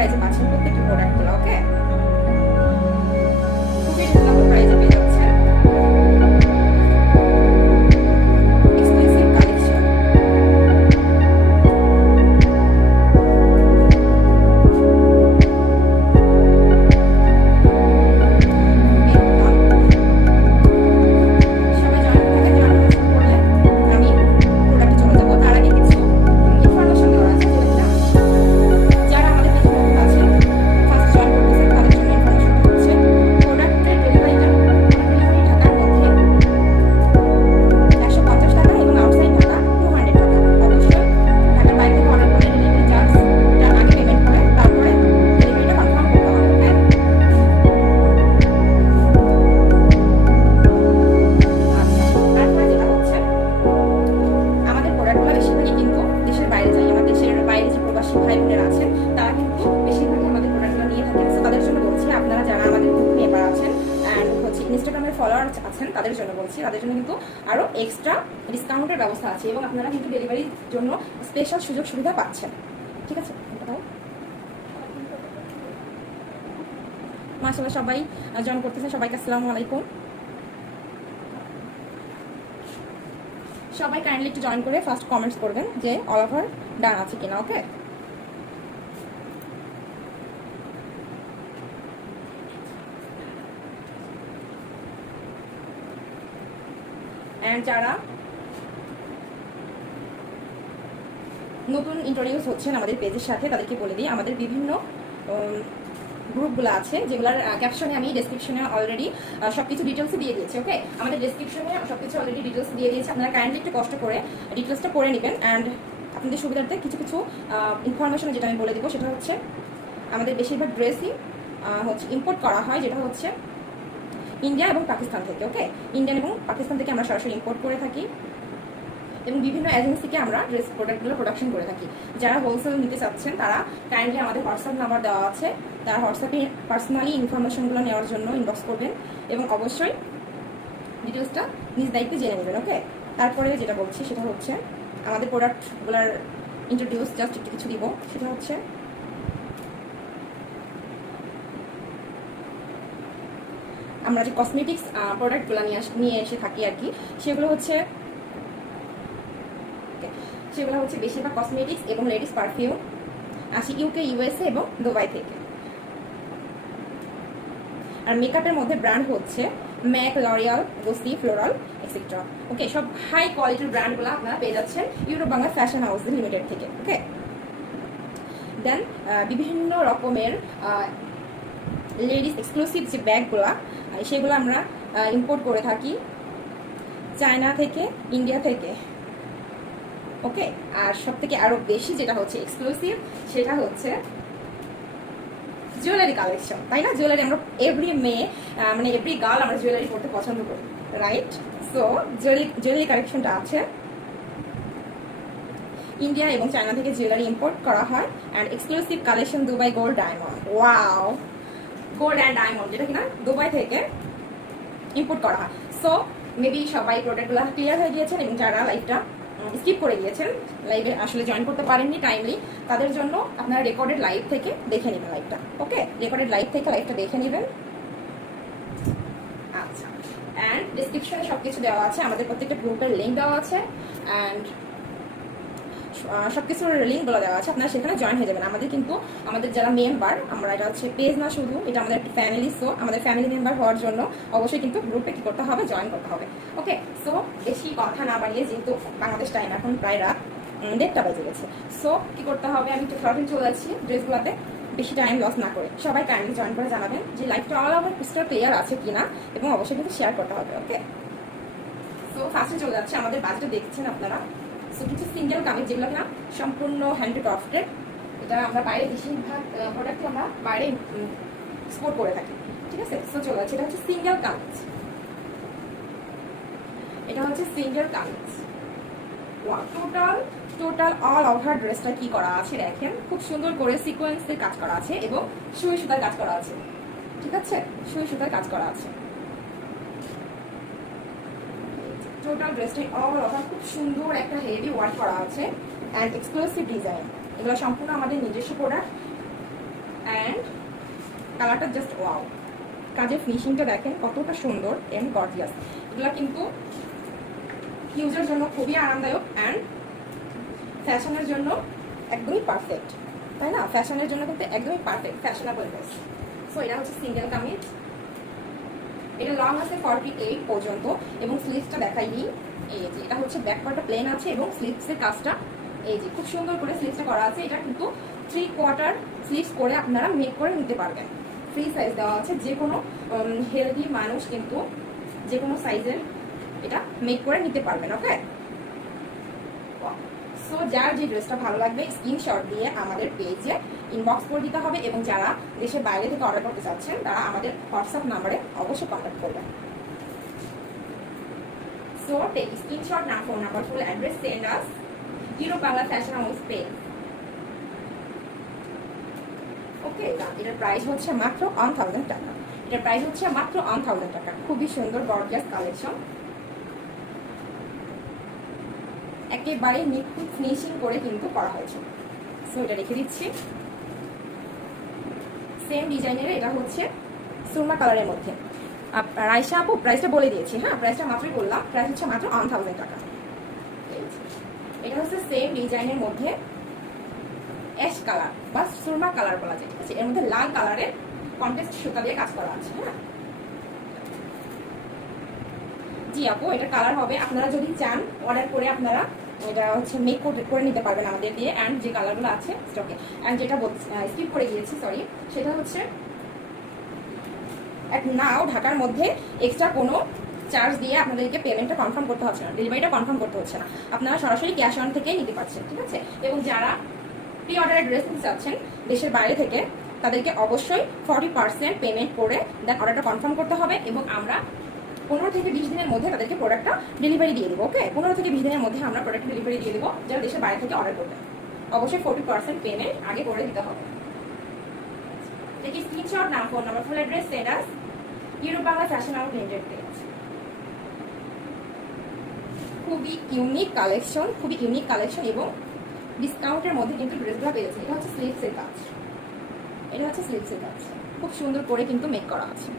প্রাইসে পাচ্ছেন প্রত্যেকটি প্রোডাক্টগুলো। ওকে, খুবই রিজনেবল প্রাইসে পেয়ে যাচ্ছেন এক্সক্লুসিভ কালেকশন। ইনস্টাগ্রামের ফলোয়ার আছেন তাদের জন্য বলছি, তাদের জন্য কিন্তু আরো এক্সট্রা ডিসকাউন্টের ব্যবস্থা আছে এবং আপনারা কিন্তু ডেলিভারির জন্য স্পেশাল সুযোগ সুবিধা পাচ্ছেন। ঠিক আছে, মাশাআল্লাহ সবাই জয়েন করতেছেন। সবাইকে আসসালামু আলাইকুম। সবাই কাইন্ডলি একটু জয়েন করে ফার্স্ট কমেন্টস করবেন যে অল ওভার ডান আছে কিনা। ওকে, এন্ড যারা নতুন ইন্ট্রোডিউস হচ্ছেন আমাদের পেজের সাথে তাদেরকে বলে দিই, আমাদের বিভিন্ন গ্রুপগুলো আছে যেগুলোর ক্যাপশনে আমি ডেসক্রিপশনে অলরেডি সবকিছু ডিটেলস দিয়ে দিয়েছি। ওকে, আমাদের ডেসক্রিপশনে সবকিছু অলরেডি ডিটেলস দিয়ে দিয়েছি, আপনারা কাইন্ডলি একটু কষ্ট করে ডিটেলসটা পড়ে নেবেন। অ্যান্ড আপনাদের সুবিধার্থে কিছু কিছু ইনফরমেশন যেটা আমি বলে দিব সেটা হচ্ছে আমাদের বেশিরভাগ ড্রেসই হচ্ছে ইম্পোর্ট করা হয়, যেটা হচ্ছে ইন্ডিয়া এবং পাকিস্তান থেকে। ওকে, ইন্ডিয়ান এবং পাকিস্তান থেকে আমরা সরাসরি ইম্পোর্ট করে থাকি এবং বিভিন্ন এজেন্সিকে আমরা ড্রেস প্রোডাক্টগুলো প্রোডাকশন করে থাকি। যারা হোলসেল নিতে চাচ্ছেন তারা কাইন্ডলি আমাদের হোয়াটসঅ্যাপ নাম্বার দেওয়া আছে, তারা হোয়াটসঅ্যাপে পার্সোনালি ইনফরমেশনগুলো নেওয়ার জন্য ইনবক্স করবেন এবং অবশ্যই ডিটেলসটা নিজ দায়িত্বে জেনে নেবেন। ওকে, তারপরে যেটা বলছি সেটা হচ্ছে আমাদের প্রোডাক্টগুলোর ইন্ট্রোডিউস জাস্ট একটু কিছু দিব। সেটা হচ্ছে আমরা যে কসমেটিক্স প্রোডাক্টগুলো নিয়ে এসে থাকি আর কি, সেগুলো হচ্ছে বেশিরভাগ কসমেটিক্স এবং লেডিস পারফিউম আসে ইউকে, ইউএসএ এবং দুবাই থেকে। আর মেকআপের মধ্যে ব্র্যান্ড হচ্ছে MAC, L'Oreal, Gucci, floral etcetera. Okay, সব হাই কোয়ালিটির ব্র্যান্ডগুলো আপনারা পেয়ে যাচ্ছেন Europe Bangla fashion house limited থেকে। ওকে, দেন বিভিন্ন রকমের লেডিস এক্সক্লুসিভ যে ব্যাগগুলো সেগুলো আমরা ইম্পোর্ট করে থাকি চায়না থেকে, ইন্ডিয়া থেকে। ওকে, আর সব থেকে আরো বেশি যেটা হচ্ছে এক্সক্লুসিভ সেটা হচ্ছে জুয়েলারি কালেকশন, তাই না? জুয়েলারি আমরা এভরি মেয়ে মানে এভরি গার্ল আমরা জুয়েলারি পরতে পছন্দ করি, রাইট? সো জুয়েলারি কালেকশনটা আছে ইন্ডিয়া এবং চায়না থেকে জুয়েলারি ইম্পোর্ট করা হয়। And exclusive collection Dubai gold diamond, wow, gold and diamond, যেটা কিনা দুবাই থেকে ইম্পোর্ট করা হয়। সো মেবি সবাই প্রোডাক্টগুলো ক্লিয়ার হয়ে গিয়েছেন এবং যারা লাইভটা স্কিপ করে গিয়েছেন, লাইভে আসলে জয়েন করতে পারেননি টাইমলি, তাদের জন্য আপনারা রেকর্ডেড লাইভ থেকে দেখে নেবেন লাইভটা। ওকে, রেকর্ডেড লাইভ থেকে লাইভটা দেখে নেবেন। আচ্ছা, অ্যান্ড ডিসক্রিপশনে সবকিছু দেওয়া আছে, আমাদের প্রত্যেকটা গ্রুপের লিঙ্ক দেওয়া আছে অ্যান্ড সবকিছুর লিঙ্কগুলো দেওয়া আছে, আপনারা সেখানে জয়েন হয়ে যাবেন। আমাদের যারা মেম্বার, আমরা এটা হচ্ছে পেজ না শুধু, এটা আমাদের একটা ফ্যামিলি। সো আমাদের ফ্যামিলি মেম্বার হওয়ার জন্য অবশ্যই কিন্তু গ্রুপে কি করতে হবে, জয়েন করতে হবে। ওকে, সো বেশি কথা না বাড়িয়ে, যেহেতু বাংলাদেশ টাইম এখন প্রায় রাত 1:30 বেজে গেছে, সো কি করতে হবে, আমি একটু ফ্লটিং চলে যাচ্ছি ড্রেসগুলোতে, বেশি টাইম লস না করে। সবাই কাইন্ডলি জয়েন করে জানাবেন যে লাইভটা অল ওভার ক্রিস্টাল ক্লিয়ার আছে কিনা এবং অবশ্যই কিন্তু শেয়ার করতে হবে। ওকে, সো ফার্স্টে চলে যাচ্ছে আমাদের বাজেটে দেখছেন আপনারা। সো কিছু সিঙ্গেল কামিজ যেগুলো কিনা সম্পূর্ণ হ্যান্ডক্রাফটেড, এটা আমরা বাইরে বেশিরভাগ প্রোডাক্ট আমরা বাইরে এক্সপোর্ট করে থাকি। ঠিক আছে, সো চলে যাচ্ছে, এটা হচ্ছে সিঙ্গেল কামিজ, এটা হচ্ছে single kameez. Total all over ড্রেসটা কি করা আছে দেখেন, খুব সুন্দর করে সিকোয়েন্সের কাজ করা আছে এবং সুই সুতার কাজ করা আছে। ঠিক আছে, সুই সুতার কাজ করা আছে। টোটাল ড্রেসটাই অল ওভার খুব সুন্দর একটা হেভি ওয়ার্ক করা আছে অ্যান্ড এক্সক্লুসিভ ডিজাইন। এগুলো সম্পূর্ণ আমাদের নিজস্ব প্রোডাক্ট অ্যান্ড কালারটা জাস্ট ওয়াও, কাজের ফিনিশিংটা দেখেন কতটা সুন্দর এন্ড গর্জিয়াস। এগুলো কিন্তু ইউজের জন্য খুবই আরামদায়ক অ্যান্ড ফ্যাশনের জন্য একদমই পারফেক্ট, তাই না? ফ্যাশনের জন্য কিন্তু একদমই পারফেক্ট, ফ্যাশনেবল ড্রেস। সো এটা হচ্ছে সিঙ্গেল কামিজ, এটা লং আছে 48 পর্যন্ত এবং স্লিভসটা দেখাই দিই। এই যে এটা হচ্ছে ব্যাক পার্টটা প্লেন আছে এবং স্লিভসের কাজটা এই যে খুব সুন্দর করে স্লিভসটা করা আছে। এটা কিন্তু 3/4 স্লিভস করে আপনারা মেক করে নিতে পারবেন। ফ্রি সাইজ দেওয়া আছে, যে কোনো হেলদি মানুষ কিন্তু যে কোনো সাইজের এটা মেক করে নিতে পারবেন। ওকে, সো যার যে ড্রেসটা ভালো লাগবে স্ক্রিনশট দিয়ে আমাদের পেজে ইনবক্স করে দিতে হবে এবং যারা দেশের বাইরে থেকে অর্ডার করতে চাচ্ছেন তারা আমাদের হোয়াটসঅ্যাপ নাম্বারে অবশ্যই কন্ট্যাক্ট করবেন। সো টেক স্ক্রিনশট, নাম, phone number, full address, send us Europe Bangla fashion house page. Okay, এটার প্রাইস হচ্ছে মাত্র 1000 টাকা। এটার প্রাইস হচ্ছে মাত্র 1000 টাকা। খুবই সুন্দর গর্জিয়াস কালেকশন, একেবারে নিখুঁত ফিনিশিং করে কিন্তু করা হয়েছে। সো এটা রেখে দিচ্ছি। সেম ডিজাইনের এটা হচ্ছে সুরমা কালারের মধ্যে। রাইসা আপু প্রাইসটা বলে দিয়েছি, হ্যাঁ প্রাইসটা মাত্রই বললাম, প্রাইস হচ্ছে মাত্র 1000 টাকা। এটা হচ্ছে সেম ডিজাইনের মধ্যে অ্যাশ কালার বা সুরমা কালার বলা যায়, ঠিক আছে? এর মধ্যে লাল কালারের কন্ট্রাস্ট সুতা দিয়ে কাজ করা আছে। হ্যাঁ জি আপু, এটা কালার হবে, আপনারা যদি চান অর্ডার করে আপনারা এটা হচ্ছে মেক করে নিতে পারবেন আমাদের দিয়ে। অ্যান্ড যে কালারগুলো আছে স্টকে, অ্যান্ড যেটা স্কিপ করে গিয়েছি সরি, সেটা হচ্ছে নাও ঢাকার মধ্যে এক্সট্রা কোনো চার্জ দিয়ে আপনাদেরকে পেমেন্টটা কনফার্ম করতে হচ্ছে না, ডেলিভারিটা কনফার্ম করতে হচ্ছে না, আপনারা সরাসরি ক্যাশ অন থেকেই নিতে পারছেন, ঠিক আছে? এবং যারা প্রি অর্ডারের ড্রেস নিতে চাচ্ছেন দেশের বাইরে থেকে তাদেরকে অবশ্যই 40% পেমেন্ট করে দেন অর্ডারটা কনফার্ম করতে হবে এবং আমরা 15 থেকে 20 দিনের মধ্যে তাদেরকে প্রোডাক্টটা ডেলিভারি দিয়ে দেবো। ওকে, 15 থেকে 20 দিনের মধ্যে আমরা প্রোডাক্ট ডেলিভারি দিয়ে দেবো যারা দেশের বাইরে থেকে অর্ডার করবেন। অবশ্যই 40% পেমেন্ট আগে করে দিতে হবে। দেখি স্ক্রিনশট, নাম, phone number, full address, send us Europe Bangla fashion house limited page. খুবই ইউনিক কালেকশন, খুবই ইউনিক কালেকশন এবং ডিসকাউন্টের মধ্যে কিন্তু ড্রেসগুলো পেয়েছে। এটা হচ্ছে স্লিভসের কাজ, এটা হচ্ছে স্লিভসের কাজ, খুব সুন্দর করে কিন্তু মেক করা আছে।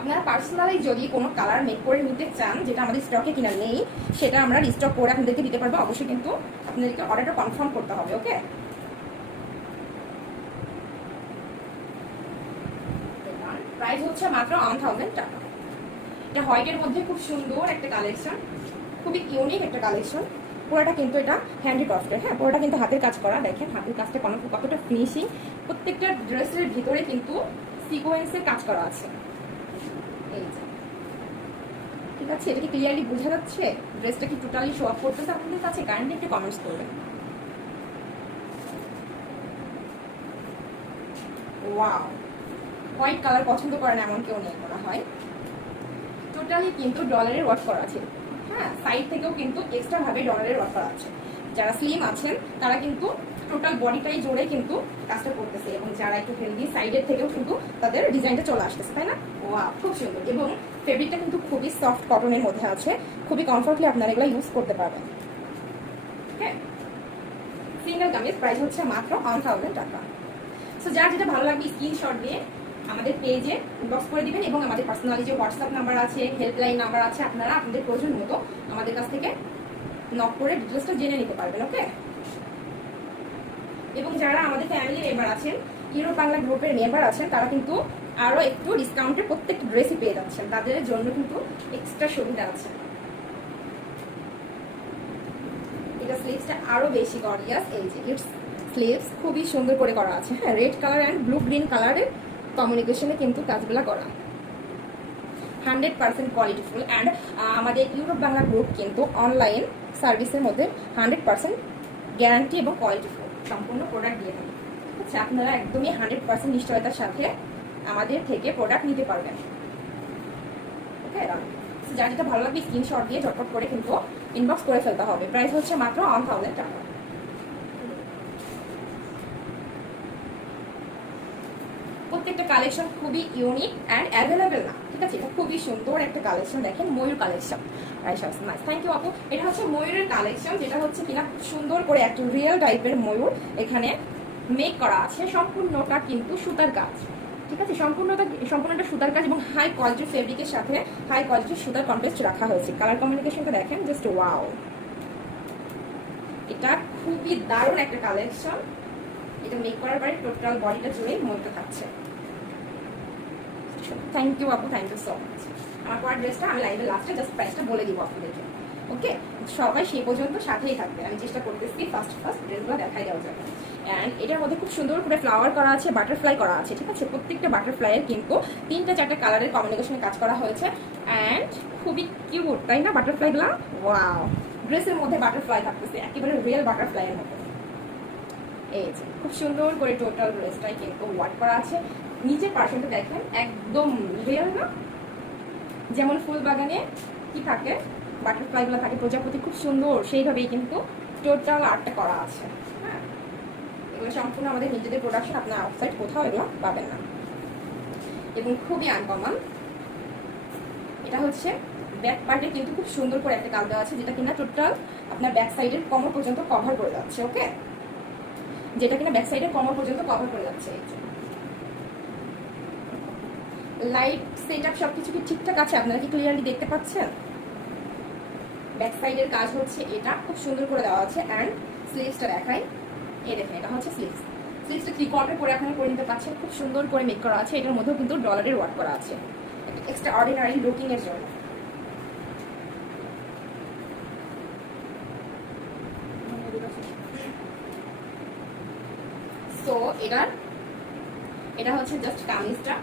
আপনারা পার্সোনালি যদি কোনো কালার মেক করে নিতে চান যেটা আমাদের স্টকে কিনা নেই, সেটা আমরা রিস্টক করে আপনাদেরকে দিতে পারবো। অবশ্যই কিন্তু আপনাদেরকে অর্ডারটা কনফার্ম করতে হবে। ওকে, প্রাইস হচ্ছে মাত্র 1000 টাকা। এটা হোয়াইটের মধ্যে খুব সুন্দর একটা কালেকশন, খুবই ইউনিক একটা কালেকশন। পুরোটা কিন্তু এটা হ্যান্ডিক্রাফটের, হ্যাঁ পুরোটা কিন্তু হাতের কাজ করা। দেখেন হাতের কাজটা কতটা ফিনিশিং, প্রত্যেকটা ড্রেসের ভিতরে কিন্তু সিকোয়েন্সের কাজ করা আছে। এই যে ঠিক আছে, এটা কি ক্লিয়ারলি বোঝা যাচ্ছে? ড্রেসটা কি টোটালি শো আপ করতেছে আপনাদের কাছে? কাইন্ডলি একটু কমেন্টস করবেন। ওয়াও, হোয়াইট কালার পছন্দ করেন এমন কেউ নেই মনে হয়। টোটালি কিন্তু ডলারের ওয়ার্ক করা আছে, হ্যাঁ সাইড থেকেও কিন্তু এক্সট্রা ভাবে ডলারের ওয়ার্ক করা আছে। যারা স্লিম আছেন তারা কিন্তু টোটাল বডিটাই জোরে কিন্তু কাজটা করতেছে এবং যারা একটু হেলদি সাইডের থেকেও কিন্তু তাদের ডিজাইনটা চলে আসতেছে, তাই না? ওয়াও, খুব সুন্দর এবং ফেব্রিকটা কিন্তু খুবই সফট কটনের মধ্যে আছে, খুবই কমফর্টলি আপনারা এগুলো ইউজ করতে পারবেন। ওকে, সিঙ্গেল কামিজ, প্রাইস হচ্ছে মাত্র 1000 টাকা। সো যার যেটা ভালো লাগবে স্ক্রিনশট দিয়ে আমাদের পেজে ইনবক্স করে দিবেন এবং আমাদের পার্সোনালি যে হোয়াটসঅ্যাপ নাম্বার আছে, হেল্পলাইন নাম্বার আছে, আপনারা আপনাদের প্রয়োজন মতো আমাদের কাছ থেকে নক করে ডিটেলসটা জেনে নিতে পারবেন। ওকে, এবং যারা আমাদের ফ্যামিলি মেম্বার আছেন, ইউরোপ বাংলা গ্রুপের মেম্বার আছেন, তারা কিন্তু আরও একটু ডিসকাউন্টে প্রত্যেকটা ড্রেসই পেয়ে যাচ্ছেন, তাদের জন্য কিন্তু এক্সট্রা সুবিধা আছে। এটা স্লিভসটা আরও বেশি গর্জিয়াস। এই যে ইটস স্লিভস খুবই সুন্দর করে করা আছে, হ্যাঁ red colour and blue green কালারের কমিউনিকেশনে কিন্তু কাজগুলো করা। 100% কোয়ালিটিফুল অ্যান্ড আমাদের ইউরোপ বাংলা গ্রুপ কিন্তু অনলাইন সার্ভিসের মধ্যে 100% গ্যারান্টি এবং কোয়ালিটিফুল সম্পূর্ণ প্রোডাক্ট দিয়ে থাকে। আচ্ছা, আপনারা একদমই 100% নিশ্চয়তার সাথে আমাদের থেকে প্রোডাক্ট নিতে পারবেন। ওকে, যার যেটা ভালো লাগবে স্ক্রিনশট দিয়ে ঝটপট করে কিন্তু ইনবক্স করে ফেলতে হবে। প্রাইস হচ্ছে মাত্র 1000 টাকা। প্রত্যেকটা কালেকশন খুবই ইউনিক অ্যান্ড অ্যাভেলেবেল না, ঠিক আছে? এটা খুবই সুন্দর একটা কালেকশন, দেখেন ময়ূর কালেকশন। থ্যাংক ইউ আপু। এটা হচ্ছে ময়ূরের কালেকশন, যেটা হচ্ছে কিনা খুব সুন্দর করে একটা রিয়েল টাইপের ময়ূর এখানে মেক করা আছে। সম্পূর্ণটা কিন্তু সুতার কাজ, ঠিক আছে? সম্পূর্ণটা সুতার কাজ এবং হাই কোয়ালিটির ফেব্রিকের সাথে হাই কোয়ালিটির সুতার কন্ট্রাস্ট রাখা হয়েছে। কালার কম্বিনেশনটা দেখেন, জাস্ট ওয়াও। এটা খুবই দারুণ একটা কালেকশন। এটা মেক করার পরে টোটাল বডিটা জুড়ে ময়ূরটা থাকছে। থ্যাংক ইউ আপু, থ্যাংক ইউ সো মাচ। আমার পরের ড্রেসটা আমি লাইভের লাস্টে জাস্ট প্রাইসটা বলে দিব আপনাদেরকে, ওকে? সবাই সেই পর্যন্ত সাথেই থাকবে। আমি চেষ্টা করতেছি ফার্স্ট ড্রেসগুলো দেখাই দেওয়া যাবে। অ্যান্ড এটার মধ্যে খুব সুন্দর করে ফ্লাওয়ার করা আছে, বাটারফ্লাই করা আছে, ঠিক আছে? প্রত্যেকটা বাটারফ্লাইয়ের কিন্তু 3-4টা কালারের কম্বিনেশনে কাজ করা হয়েছে অ্যান্ড খুবই কিউট, তাই না বাটারফ্লাইগুলো? ওয়াও, ড্রেসের মধ্যে বাটারফ্লাই থাকতেছে, একেবারে রিয়েল বাটারফ্লাইয়ের মতো। এই যে খুব সুন্দর করে টোটাল ড্রেসটাই কিন্তু ওয়ার্ক করা আছে। নিচের পার্সনটা দেখেন, একদম রিয়েল না? যেমন ফুল বাগানে কি থাকে, বাটারফ্লাইগুলো থাকে, প্রজাপতি, খুব সুন্দর সেইভাবেই কিন্তু টোটাল আর্টটা করা আছে। হ্যাঁ, এগুলো সম্পূর্ণ আমাদের নিজেদের প্রোডাকশন, আপনার আউটসাইড কোথাও এগুলো পাবেন না এবং খুবই আনকমন। এটা হচ্ছে ব্যাক পার্টে কিন্তু খুব সুন্দর করে একটা কাজ দেওয়া আছে, যেটা কিনা টোটাল আপনার ব্যাক সাইডের কোমর পর্যন্ত কভার করে যাচ্ছে, ওকে? যেটা কিনা ব্যাক সাইডের কোমর পর্যন্ত কভার করে যাচ্ছে। লাইট সেটআপ সবকিছু কি ঠিকঠাক আছে? আপনারা কি ক্লিয়ারলি দেখতে পাচ্ছেন? ব্যাক সাইডের কাজ হচ্ছে এটা খুব সুন্দর করে দেওয়া আছে। অ্যান্ড স্লিভসটা দেখাই, এই দেখেন, এটা হচ্ছে স্লিভসটা 3/4 করে আপনারা করে নিতে পারছেন। খুব সুন্দর করে মেক করা আছে। এটার মধ্যেও কিন্তু ডলারের ওয়ার্ক করা আছে, একটা এক্সট্রা অর্ডিনারি লুকিং এর জন্য। সো এটা হচ্ছে জাস্ট কামিজটা,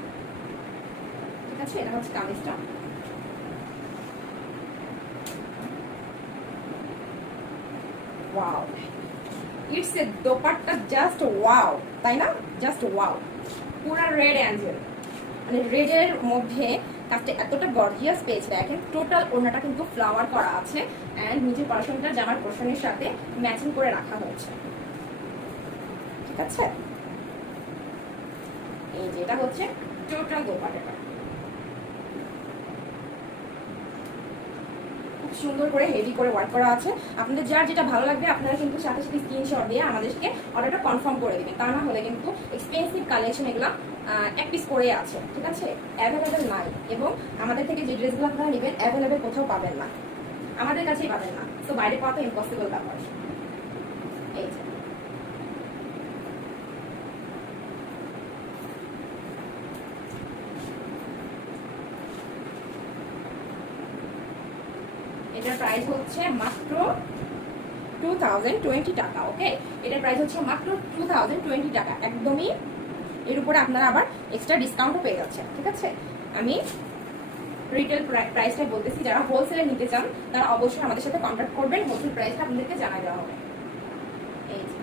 ঠিক আছে? এটা হচ্ছে কামিজটা। Wow, it's a dupatta, just wow, তাই না? Just wow. পুরা রেড অ্যাঞ্জেল, মানে রেডের মধ্যে কাজটা এতটা গর্জিয়াস পেয়েছে। দেখেন টোটাল ওড়নাটা কিন্তু ফ্লাওয়ার করা আছে অ্যান্ড নিচের পোরশনটা জামার পোরশনের সাথে ম্যাচিং করে রাখা হয়েছে, ঠিক আছে? এই যে এটা হচ্ছে টোটাল দোপাট্টাটা, খুব সুন্দর করে হেভি করে ওয়ার্ক করা আছে। আপনাদের যার যেটা ভালো লাগবে আপনারা কিন্তু সাথে সাথে স্ক্রিনশট দিয়ে আমাদেরকে অর্ডারটা কনফার্ম করে দিবেন। তা না হলে কিন্তু এক্সপেন্সিভ কালেকশন এগুলো এক পিস করে আছে, ঠিক আছে? অ্যাভেলেবেল নাই এবং আমাদের থেকে যে ড্রেসগুলো আপনারা নেবেন অ্যাভেলেবেল কোথাও পাবেন না, আমাদের কাছেই পাবেন না। তো বাইরে পাওয়া তো ইম্পসিবল ব্যাপার। এই যে এটার প্রাইস হচ্ছে মাত্র 2020 টাকা, ওকে? এটার প্রাইস হচ্ছে মাত্র 2020 টাকা, একদমই। এর উপরে আপনারা আবার এক্সট্রা ডিসকাউন্টও পেয়ে যাচ্ছেন, ঠিক আছে? আমি রিটেল প্রাইসটাই বলতেছি। যারা হোলসেলে নিতে চান তারা অবশ্যই আমাদের সাথে কন্ট্যাক্ট করবেন, হোলসেল প্রাইসটা আপনাদেরকে জানাই দেওয়া হবে। এই যে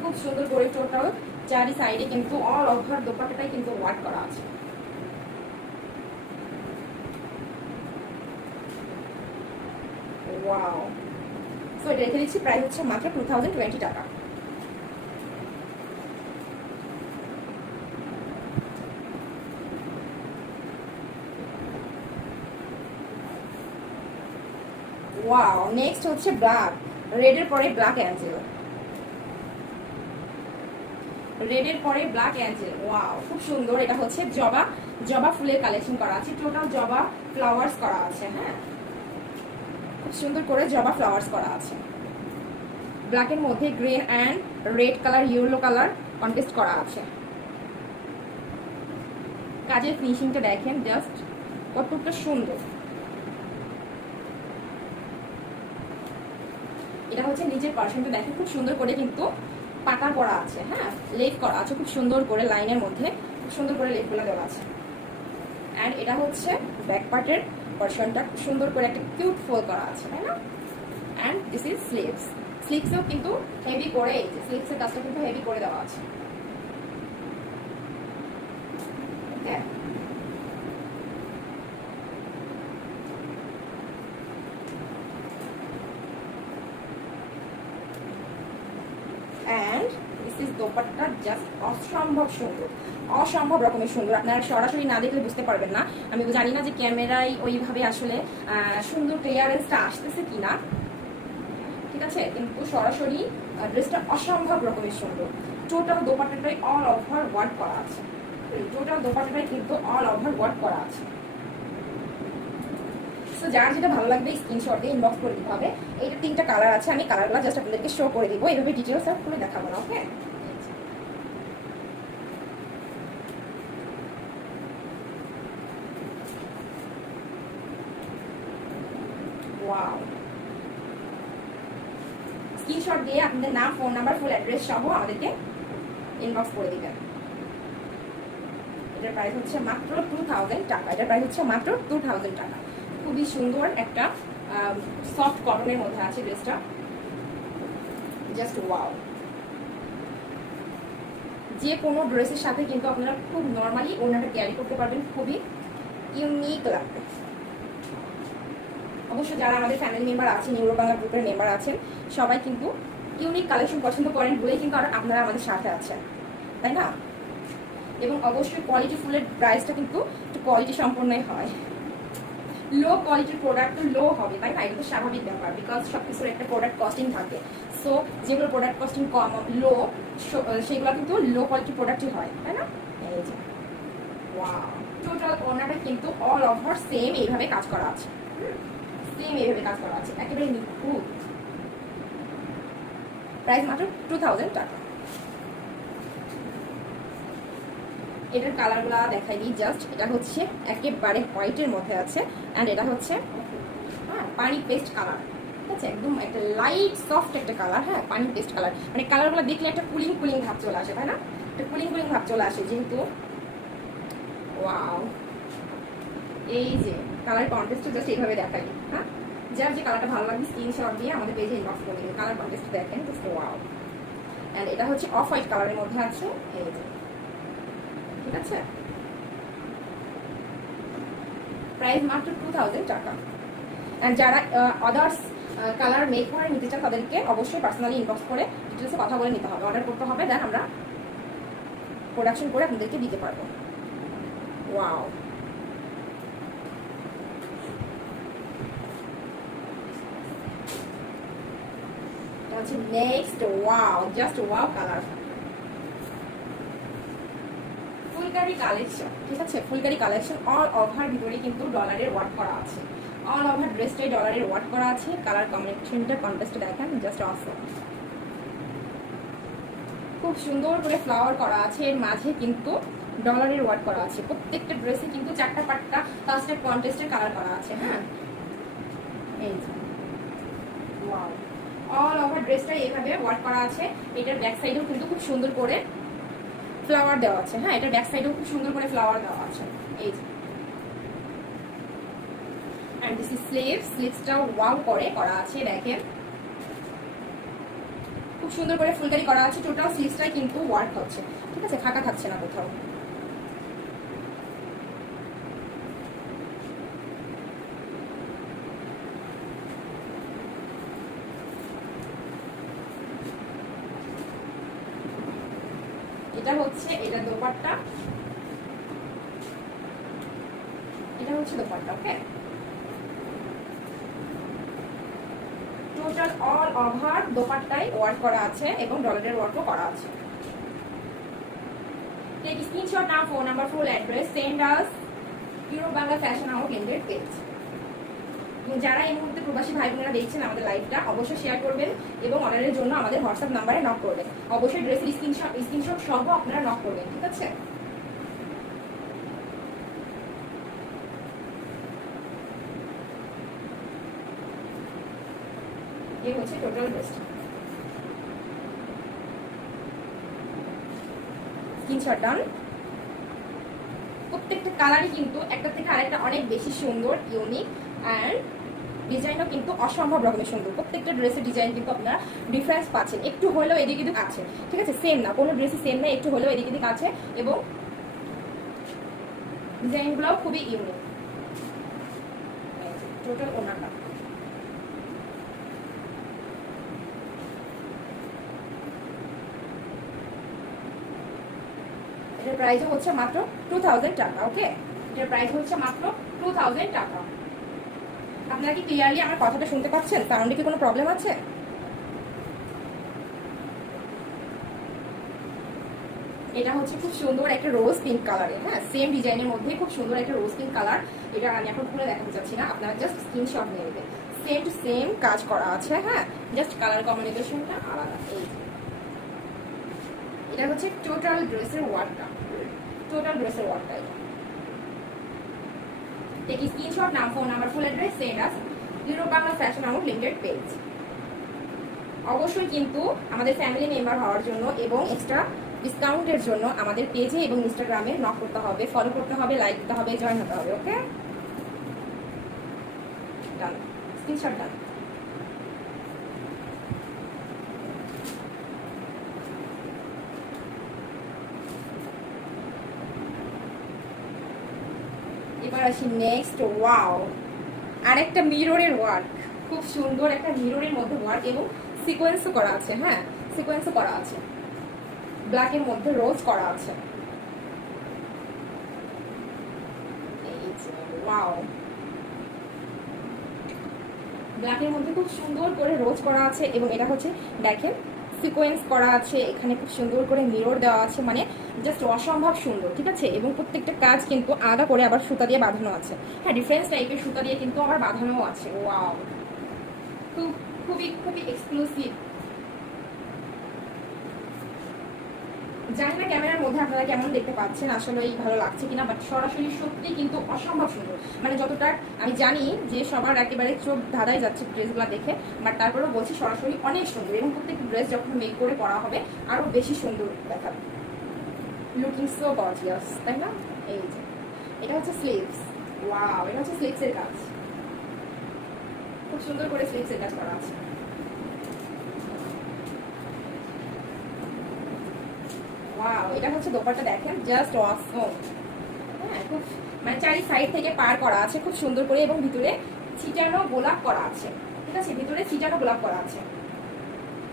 খুব সুন্দর করে টোটাল চারি সাইডে কিন্তু অল ওভার দোপাট্টাটাই কিন্তু ওয়ার্ক করা আছে। ওয়াও, সো এটা রেখে দিচ্ছি, প্রাইস হচ্ছে মাত্র 2020 টাকা। ওয়াও, নেক্সট হচ্ছে ব্ল্যাক, রেডের পরে ব্ল্যাক অ্যাঞ্জেল, রেডের পরে ব্ল্যাক অ্যাঞ্জেল। ওয়াও, খুব সুন্দর। এটা হচ্ছে জবা ফুলের কালেকশন করা আছে, টোটাল জবা ফ্লাওয়ার্স করা আছে। হ্যাঁ, খুব সুন্দর করে জবা ফ্লাওয়ার্স করা আছে। ব্ল্যাকের মধ্যে green and red colour, yellow colour contest করা আছে। কাজের ফিনিশিংটা দেখেন জাস্ট কতটা সুন্দর। এটা হচ্ছে নিচের পার্সনটা দেখেন, খুব সুন্দর করে কিন্তু পাতা করা আছে। হ্যাঁ, লেফ করা আছে খুব সুন্দর করে, লাইনের মধ্যে খুব সুন্দর করে লেফগুলো দেওয়া আছে। অ্যান্ড এটা হচ্ছে ব্যাক পার্টের পার্সনটা, খুব সুন্দর করে একটা কিউট ফোল করা আছে, তাই না? And this is sleeves. স্লিভসেও কিন্তু হেভি করে, এই যে স্লিভসের কাজটা কিন্তু হেভি করে দেওয়া আছে। Okay, and this is dupatta, just অসম্ভব সুন্দর, অসম্ভব রকমের সুন্দর। আপনারা সরাসরি না দেখলে বুঝতে পারবেন না। আমি জানি না যে ক্যামেরায় ওইভাবে আসলে সুন্দর ক্লিয়ারেন্সটা আসতেছে কিনা, ঠিক আছে, কিন্তু সরাসরি ড্রেসটা অসম্ভব রকমের সুন্দর। টোটাল দোপাট্টাটাই অল ওভার ওয়ার্ক করা আছে, টোটাল দোপাট্টাটাই কিন্তু অল ওভার ওয়ার্ক করা আছে। সো যার যেটা ভালো লাগবে স্ক্রিনশট দিয়ে ইনবক্স করে দিতে হবে। এইটা 3টা কালার আছে, আমি কালারগুলো জাস্ট আপনাদেরকে শো করে দিব, এইভাবে ডিটেলস আর খুলে দেখাবো না। ওকে, ওয়াও, স্ক্রিনশট দিয়ে আপনাদের নাম, ফোন নাম্বার, ফুল অ্যাড্রেস সহ আমাদেরকে ইনবক্স করে দিবেন। এটার প্রাইস হচ্ছে মাত্র 2000 টাকা, এটার প্রাইস হচ্ছে মাত্র 2000 টাকা। খুবই সুন্দর একটা সফট কটনের মধ্যে আছে ড্রেসটা, জাস্ট ওয়াও। যে কোনো ড্রেসের সাথে কিন্তু আপনারা খুব নর্মালি ওনাটা ক্যারি করতে পারবেন, খুবই ইউনিক লাগবে। অবশ্য যারা আমাদের ফ্যামিলি মেম্বার আছেন, নিউরো বাংলা গ্রুপের মেম্বার আছেন, সবাই কিন্তু ইউনিক কালেকশন পছন্দ করেন বলেই কিন্তু আপনারা আমাদের সাথে আছেন, তাই না? এবং অবশ্যই কোয়ালিটি ফুলের প্রাইসটা কিন্তু একটু কোয়ালিটি সম্পন্নই হয়। লো কোয়ালিটির প্রোডাক্ট তো লো হবে, তাই না? এটা তো স্বাভাবিক ব্যাপার, বিকজ সব কিছুর একটা প্রোডাক্ট কস্টিং থাকে। সো যেগুলো প্রোডাক্ট কস্টিং কম, লো, সেগুলো কিন্তু লো কোয়ালিটির প্রোডাক্টই হয়, তাই না? এই যে ওয়াও, টোটাল ওনাটা কিন্তু অল ওভার সেম এইভাবে কাজ করা আছে, সেম এইভাবে কাজ করা আছে, একেবারে নিখুঁত। প্রাইস মাত্র 2000 টাকা। এটার কালারগুলো দেখাই দিই জাস্ট। এটা হচ্ছে একেবারে হোয়াইটের মধ্যে আছে, অ্যান্ড এটা হচ্ছে পানি পেস্ট কালার, ঠিক আছে, একদম একটা লাইট সফট একটা কালার। হ্যাঁ, পানি পেস্ট কালার, মানে কালারগুলো দেখলে একটা কুলিং কুলিং ভাব চলে আসে, তাই না? একটা কুলিং কুলিং ভাব চলে আসে যেহেতু। ওয়াও, এই যে কালার কন্টেস্টটা জাস্ট এইভাবে দেখাই। হ্যাঁ, যার যে কালারটা ভালো লাগবে স্ক্রিনশট দিয়ে আমাদের পেজে ইনবক্স করে দিন। কালার কন্টেস্ট দেখেন, জাস্ট ওয়াও। অ্যান্ড এটা হচ্ছে অফ হোয়াইট কালারের মধ্যে আছে, এই যে, ঠিক আছে। প্রাইস মাত্র 2000 টাকা। অ্যান্ড যারা আদার্স কালার মেক করে নিতে চান তাদেরকে অবশ্যই পার্সোনালি ইনবক্স করে ডিটেলসে কথা বলে নিতে হবে, অর্ডার করতে হবে, দেন আমরা প্রোডাকশন করে আপনাদেরকে দিতে পারবো। ওয়াও, এটা হচ্ছে next. Wow, just wow colour, phulkari collection, ঠিক আছে, ফুলকারি কালেকশন। অল ওভার ভিতরে কিন্তু ডলারের ওয়ার্ক করা আছে, অল ওভার ড্রেসটাই ডলারের ওয়ার্ক করা আছে। কালার কম্বিনেশনটা কন্ট্রাস্টে দেখেন, জাস্ট অসম। খুব সুন্দর করে ফ্লাওয়ার করা আছে, এর মাঝে কিন্তু ডলারের ওয়ার্ক করা আছে। প্রত্যেকটা ড্রেসে কিন্তু 4টা 5টা কাস্টে কন্ট্রাস্টের কালার করা আছে। হ্যাঁ, এই যে ওয়াও, অল ওভার ড্রেসটা এইভাবে ওয়ার্ক করা আছে। এটার ব্যাক সাইডেও কিন্তু খুব সুন্দর করে ফ্লাওয়ার দেওয়া আছে। হ্যাঁ, এটার ব্যাক সাইডেও খুব সুন্দর করে ফ্লাওয়ার দেওয়া আছে, এই যে। এন্ড দিস ইজ স্লিভসটাও ওয়াও করে করা আছে, দেখেন খুব সুন্দর করে ফুলকারি করা আছে। টোটাল স্লিভসটাই কিন্তু ওয়ার্ক হচ্ছে, ঠিক আছে, ফাঁকা থাকছে না কোথাও। এটা হচ্ছে, এটা দোপাট্টা, এটা হচ্ছে dupatta. Okay, total all over দোপাট্টায় ওয়ার্ক করা আছে এবং ডলারের ওয়ার্কও করা আছে। Take screenshot now, phone number, full address, send us Euro Bangla fashion house ইন্ডিয়ার পেজ। যারা এই মুহূর্তে প্রবাসী ভাই বোনেরা দেখছেন আমাদের লাইভটা, অবশ্যই শেয়ার করবেন এবং অর্ডারের জন্য আমাদের হোয়াটসঅ্যাপ নাম্বারে নক করবেন। অবশ্যই ড্রেসের স্ক্রিনশট সহ আপনারা নক করবেন, ঠিক আছে। এই হচ্ছে টোটাল ড্রেসটা, স্ক্রিনশট ডান। প্রত্যেকটা কালারই কিন্তু একটা থেকে আরেকটা অনেক বেশি সুন্দর, ইউনিক, অ্যান্ড ডিজাইনও কিন্তু অসম্ভব রকমের সুন্দর। প্রত্যেকটা ড্রেসের ডিজাইন কিন্তু আপনারা ডিফারেন্স পাচ্ছেন, একটু হলেও এদিক এদিক আছে, ঠিক আছে, সেম না, কোনো ড্রেসই সেম না, একটু হলেও এদিক এদিক আছে এবং ডিজাইনগুলোও খুবই ইউনিক। টোটাল ওনাটা এটার প্রাইস হচ্ছে মাত্র 2000 টাকা। ওকে, এটার প্রাইস হচ্ছে মাত্র 2000 টাকা। আপনারা কি ক্লিয়ারলি আমার কথাটা শুনতে পাচ্ছেন? সাউন্ডে কি কোনো প্রবলেম আছে? এটা হচ্ছে খুব সুন্দর একটা রোজ পিঙ্ক কালারের, হ্যাঁ, সেম ডিজাইনের মধ্যে খুব সুন্দর একটা রোজ পিঙ্ক কালার। এটা আমি এখন খুলে দেখাতে চাচ্ছি না, আপনারা জাস্ট স্ক্রিনশট নিয়ে নেবেন। সেম টু সেম কাজ করা আছে, হ্যাঁ, জাস্ট কালার কম্বিনেশনটা আলাদা। এই এটা হচ্ছে টোটাল ড্রেসের ওয়ার্কটা, টোটাল ড্রেসের ওয়ার্কটা। এটা টেক স্ক্রিনশট, নাম, phone number, full address, send us Euro Bangla fashion house limited page. অবশ্যই কিন্তু আমাদের ফ্যামিলি মেম্বার হওয়ার জন্য এবং এক্সট্রা ডিসকাউন্টের জন্য আমাদের পেজে এবং ইনস্টাগ্রামে নক করতে হবে, ফলো করতে হবে, লাইক দিতে হবে, জয়েন হতে হবে। ওকে, ডান, স্ক্রিনশট ডান। এবার আসি নেক্সট। ওয়াও, আরেকটা মিররের ওয়ার্ক, খুব সুন্দর একটা মিররের মধ্যে ওয়ার্ক এবং সিকোয়েন্সও করা আছে, হ্যাঁ, সিকোয়েন্সও করা আছে, ব্ল্যাকের মধ্যে রোজ করা আছে। ওয়াও, ব্ল্যাকের মধ্যে খুব সুন্দর করে রোজ করা আছে এবং এটা হচ্ছে দেখেন সিকোয়েন্স করা আছে, এখানে খুব সুন্দর করে মিরর দেওয়া আছে, মানে জাস্ট অসম্ভব সুন্দর, ঠিক আছে। এবং প্রত্যেকটা কাজ কিন্তু আলাদা করে আবার সুতা দিয়ে বাঁধানো আছে, হ্যাঁ, ডিফারেন্স টাইপের সুতা দিয়ে কিন্তু আবার বাঁধানো আছে। ওয়াও, খুবই খুবই এক্সক্লুসিভ। জানি না ক্যামেরার মধ্যে আপনারা কেমন দেখতে পাচ্ছেন, আসলে ভালো লাগছে কিনা, বাট সরাসরি সত্যি কিন্তু অসম্ভব সুন্দর। মানে যতটা আমি জানি যে সবার একেবারে চোখ ধাঁধায় যাচ্ছে ড্রেসগুলো দেখে, বাট তারপরেও বলছি সরাসরি অনেক সুন্দর এবং প্রত্যেক ড্রেস যখন মেক করে পরা হবে আরো বেশি সুন্দর দেখাবে। লুকিং সো গর্জিয়াস, তাই না? এই যে এটা হচ্ছে স্লিভস। ওয়াও, এটা হচ্ছে স্লিভসের কাজ, খুব সুন্দর করে স্লিভসের কাজ করা আছে। ওয়াও, এটা হচ্ছে দোপাট্টা, দেখেন জাস্ট অসম, হ্যাঁ, খুব মানে চারি সাইড থেকে পার করা আছে খুব সুন্দর করে এবং ভিতরে ছিটানো গোলাপ করা আছে, ঠিক আছে, ভিতরে ছিটানো গোলাপ করা আছে।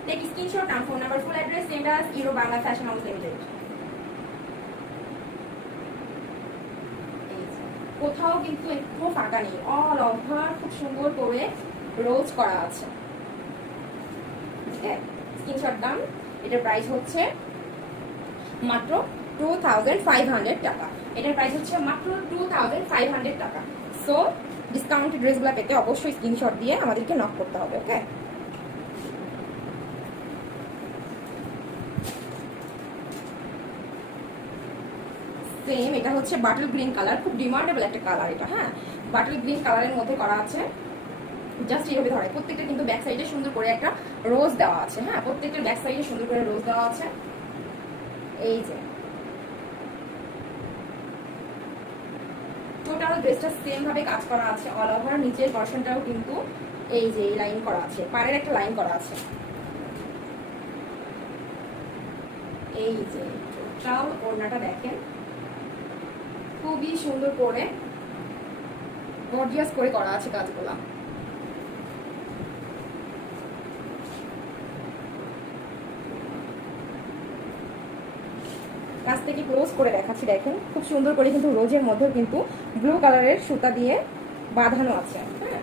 টেক স্ক্রিনশট, নাম, phone number, full address, send us Euro Bangla fashion house limited. কোথাও কিন্তু একটু ফাঁকা নেই, অল ওভার খুব সুন্দর করে রোজ করা আছে। স্ক্রিনশট দাম, এটার প্রাইস হচ্ছে মাত্র 2500 টাকা। এটার প্রাইস হচ্ছে মাত্র 2500 টাকা। সো ডিসকাউন্টেড ড্রেসগুলো পেতে অবশ্যই স্ক্রিনশট দিয়ে আমাদেরকে নক করতে হবে। ওকে, সেম এটা হচ্ছে বাটল গ্রিন কালার, খুব ডিমান্ডেবল একটা কালার এটা, হ্যাঁ, বাটল গ্রিন কালারের মধ্যে করা আছে। জাস্ট এইভাবে ধরে প্রত্যেকটা কিন্তু ব্যাক সাইডে সুন্দর করে একটা রোজ দেওয়া আছে, হ্যাঁ, প্রত্যেকটার ব্যাক সাইডে সুন্দর করে রোজ দেওয়া আছে। এই যে টোটাল ড্রেসটা সেম ভাবে কাজ করা আছে, অল ওভার নিচের পোরশনটাও কিন্তু এই যে এই লাইন করা আছে, পাড়ের একটা লাইন করা আছে। এই যে টোটাল ওড়নাটা দেখেন খুবই সুন্দর করে গর্জিয়াস করে করা আছে কাজগুলা। কাছ থেকে ক্লোজ করে দেখাচ্ছি, দেখেন খুব সুন্দর করে কিন্তু রোজের মধ্যে কিন্তু ব্লু কালারের সুতা দিয়ে বাঁধানো আছে, হ্যাঁ।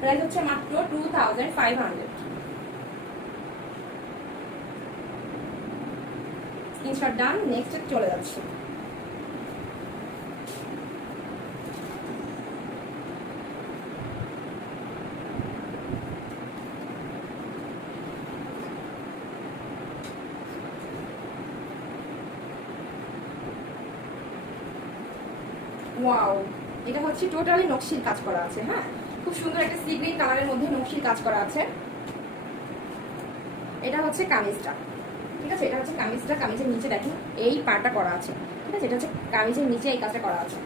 প্রাইস হচ্ছে মাত্র 2500। স্ক্রিনশট ডান, নেক্সট চলে যাচ্ছে। ওয়াও, এটা হচ্ছে টোটালি নকশির কাজ করা আছে, হ্যাঁ, খুব সুন্দর একটা সি গ্রিন কালারের মধ্যে নকশির কাজ করা আছে। এটা হচ্ছে কামিজটা, ঠিক আছে, এটা হচ্ছে কামিজটা। কামিজের নিচে দেখেন এই পাটা করা আছে, ঠিক আছে, এটা হচ্ছে কামিজের নিচে এই কাজটা করা আছে।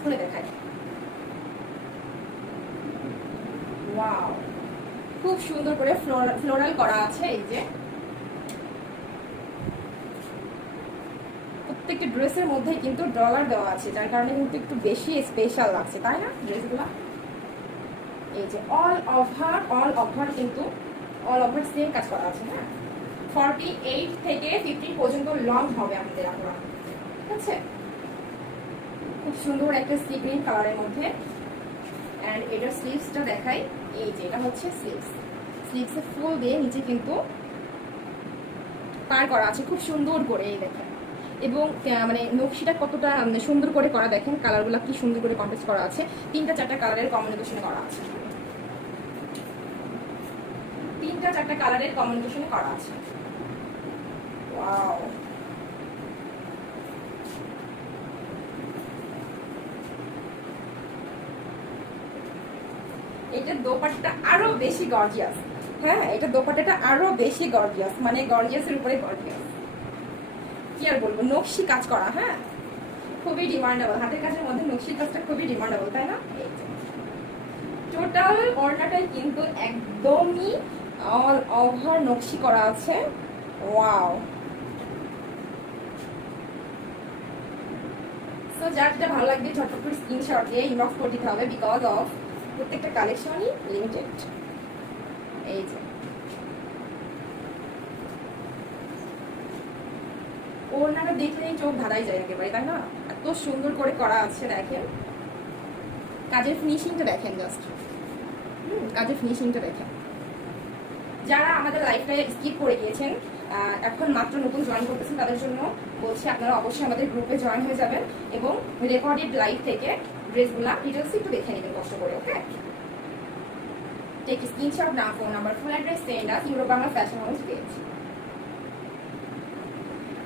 খুলে দেখায়, ওয়াও, খুব সুন্দর করে ফ্লোরাল করা আছে। এই যে প্রত্যেকটা ড্রেসের মধ্যে কিন্তু ডলার দেওয়া আছে, যার কারণে কিন্তু একটু বেশি স্পেশাল লাগছে, তাই না ড্রেসগুলো? এই যে অল ওভার কিন্তু অল ওভার সেম কাজ করা আছে। হ্যাঁ, 48 থেকে 50 পর্যন্ত লং হবে আপনাদের আপনারা, ঠিক আছে। খুব সুন্দর একটা সি গ্রিন কালারের মধ্যে। অ্যান্ড এটার স্লিভসটা দেখাই, এই যে এটা হচ্ছে স্লিভস। স্লিভসে ফুল দিয়ে নিচে কিন্তু পার করা আছে খুব সুন্দর করে, এই দেখেন। এবং মানে নকশিটা কতটা সুন্দর করে করা, দেখেন কালারগুলো কি সুন্দর করে কন্ট্রাস্ট করা আছে। 3টা-4টা কালারের কম্বিনেশনে করা আছে, 3টা-4টা কালারের কম্বিনেশনে করা আছে। ওয়াও, এটা দোপাট্টাটা আরো বেশি গর্জিয়াস। হ্যাঁ, এটা দোপাট্টাটা আরো বেশি গর্জিয়াস, মানে গর্জিয়াসের উপরে গর্জিয়াস, কি আর বলবো। নকশি কাজ করা, হ্যাঁ, খুবই ডিমান্ডেবল। হাতের কাজের মধ্যে নকশির কাজটা খুবই ডিমান্ডেবল, তাই না? টোটাল ওড়নাটাই কিন্তু একদমই অল ওভার নকশি করা আছে। ওয়াও, তো যার যেটা ভালো লাগবে ঝটপট করে স্ক্রিনশট দিয়ে ইনবক্স করে দিতে হবে, বিকজ অফ প্রত্যেকটা কালেকশনই লিমিটেড। এই যে ওড়নাটা দেখলেই চোখ ধাঁধাই যায় একেবারে, তাই না? এত সুন্দর করে করা আছে, দেখেন কাজের ফিনিশিংটা দেখেন, জাস্ট কাজের ফিনিশিংটা দেখেন। যারা আমাদের লাইফটাই স্কিপ করে গিয়েছেন, এখন মাত্র নতুন জয়েন করতেছেন, তাদের জন্য বলছি আপনারা অবশ্যই আমাদের গ্রুপে জয়েন হয়ে যাবেন এবং রেকর্ডেড লাইভ থেকে ড্রেসগুলা ডিটেলস একটু দেখে নেবেন কষ্ট করে। ওকে, টেক স্ক্রিনশট, নাম, phone number, full address, send us Euro Bangla fashion house page.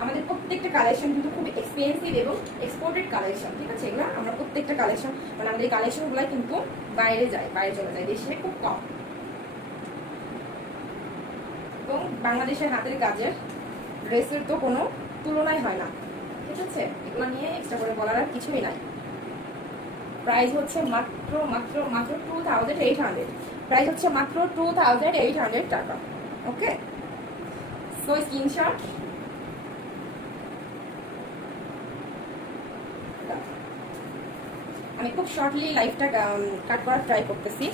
আমাদের প্রত্যেকটা কালেকশন কিন্তু খুব এক্সপেন্সিভ এবং এক্সপোর্টেড কালেকশন, ঠিক আছে। এগুলো আমরা প্রত্যেকটা কালেকশন, মানে আমাদের কালেকশনগুলো কিন্তু বাইরে যায়, বাইরে চলে যায়, দেশে খুব কম। এবং বাংলাদেশের হাতের কাজের ড্রেসের তো কোনো তুলনাই হয় না, ঠিক আছে। এগুলো নিয়ে এক্সট্রা করে বলার আর কিছুই নাই। প্রাইস হচ্ছে মাত্র মাত্র মাত্র 2800, প্রাইস হচ্ছে মাত্র 2800 টাকা। ওকে, সো স্ক্রিনশট। আমি খুব শর্টলি লাইফটা কাট করার ট্রাই করতেছি।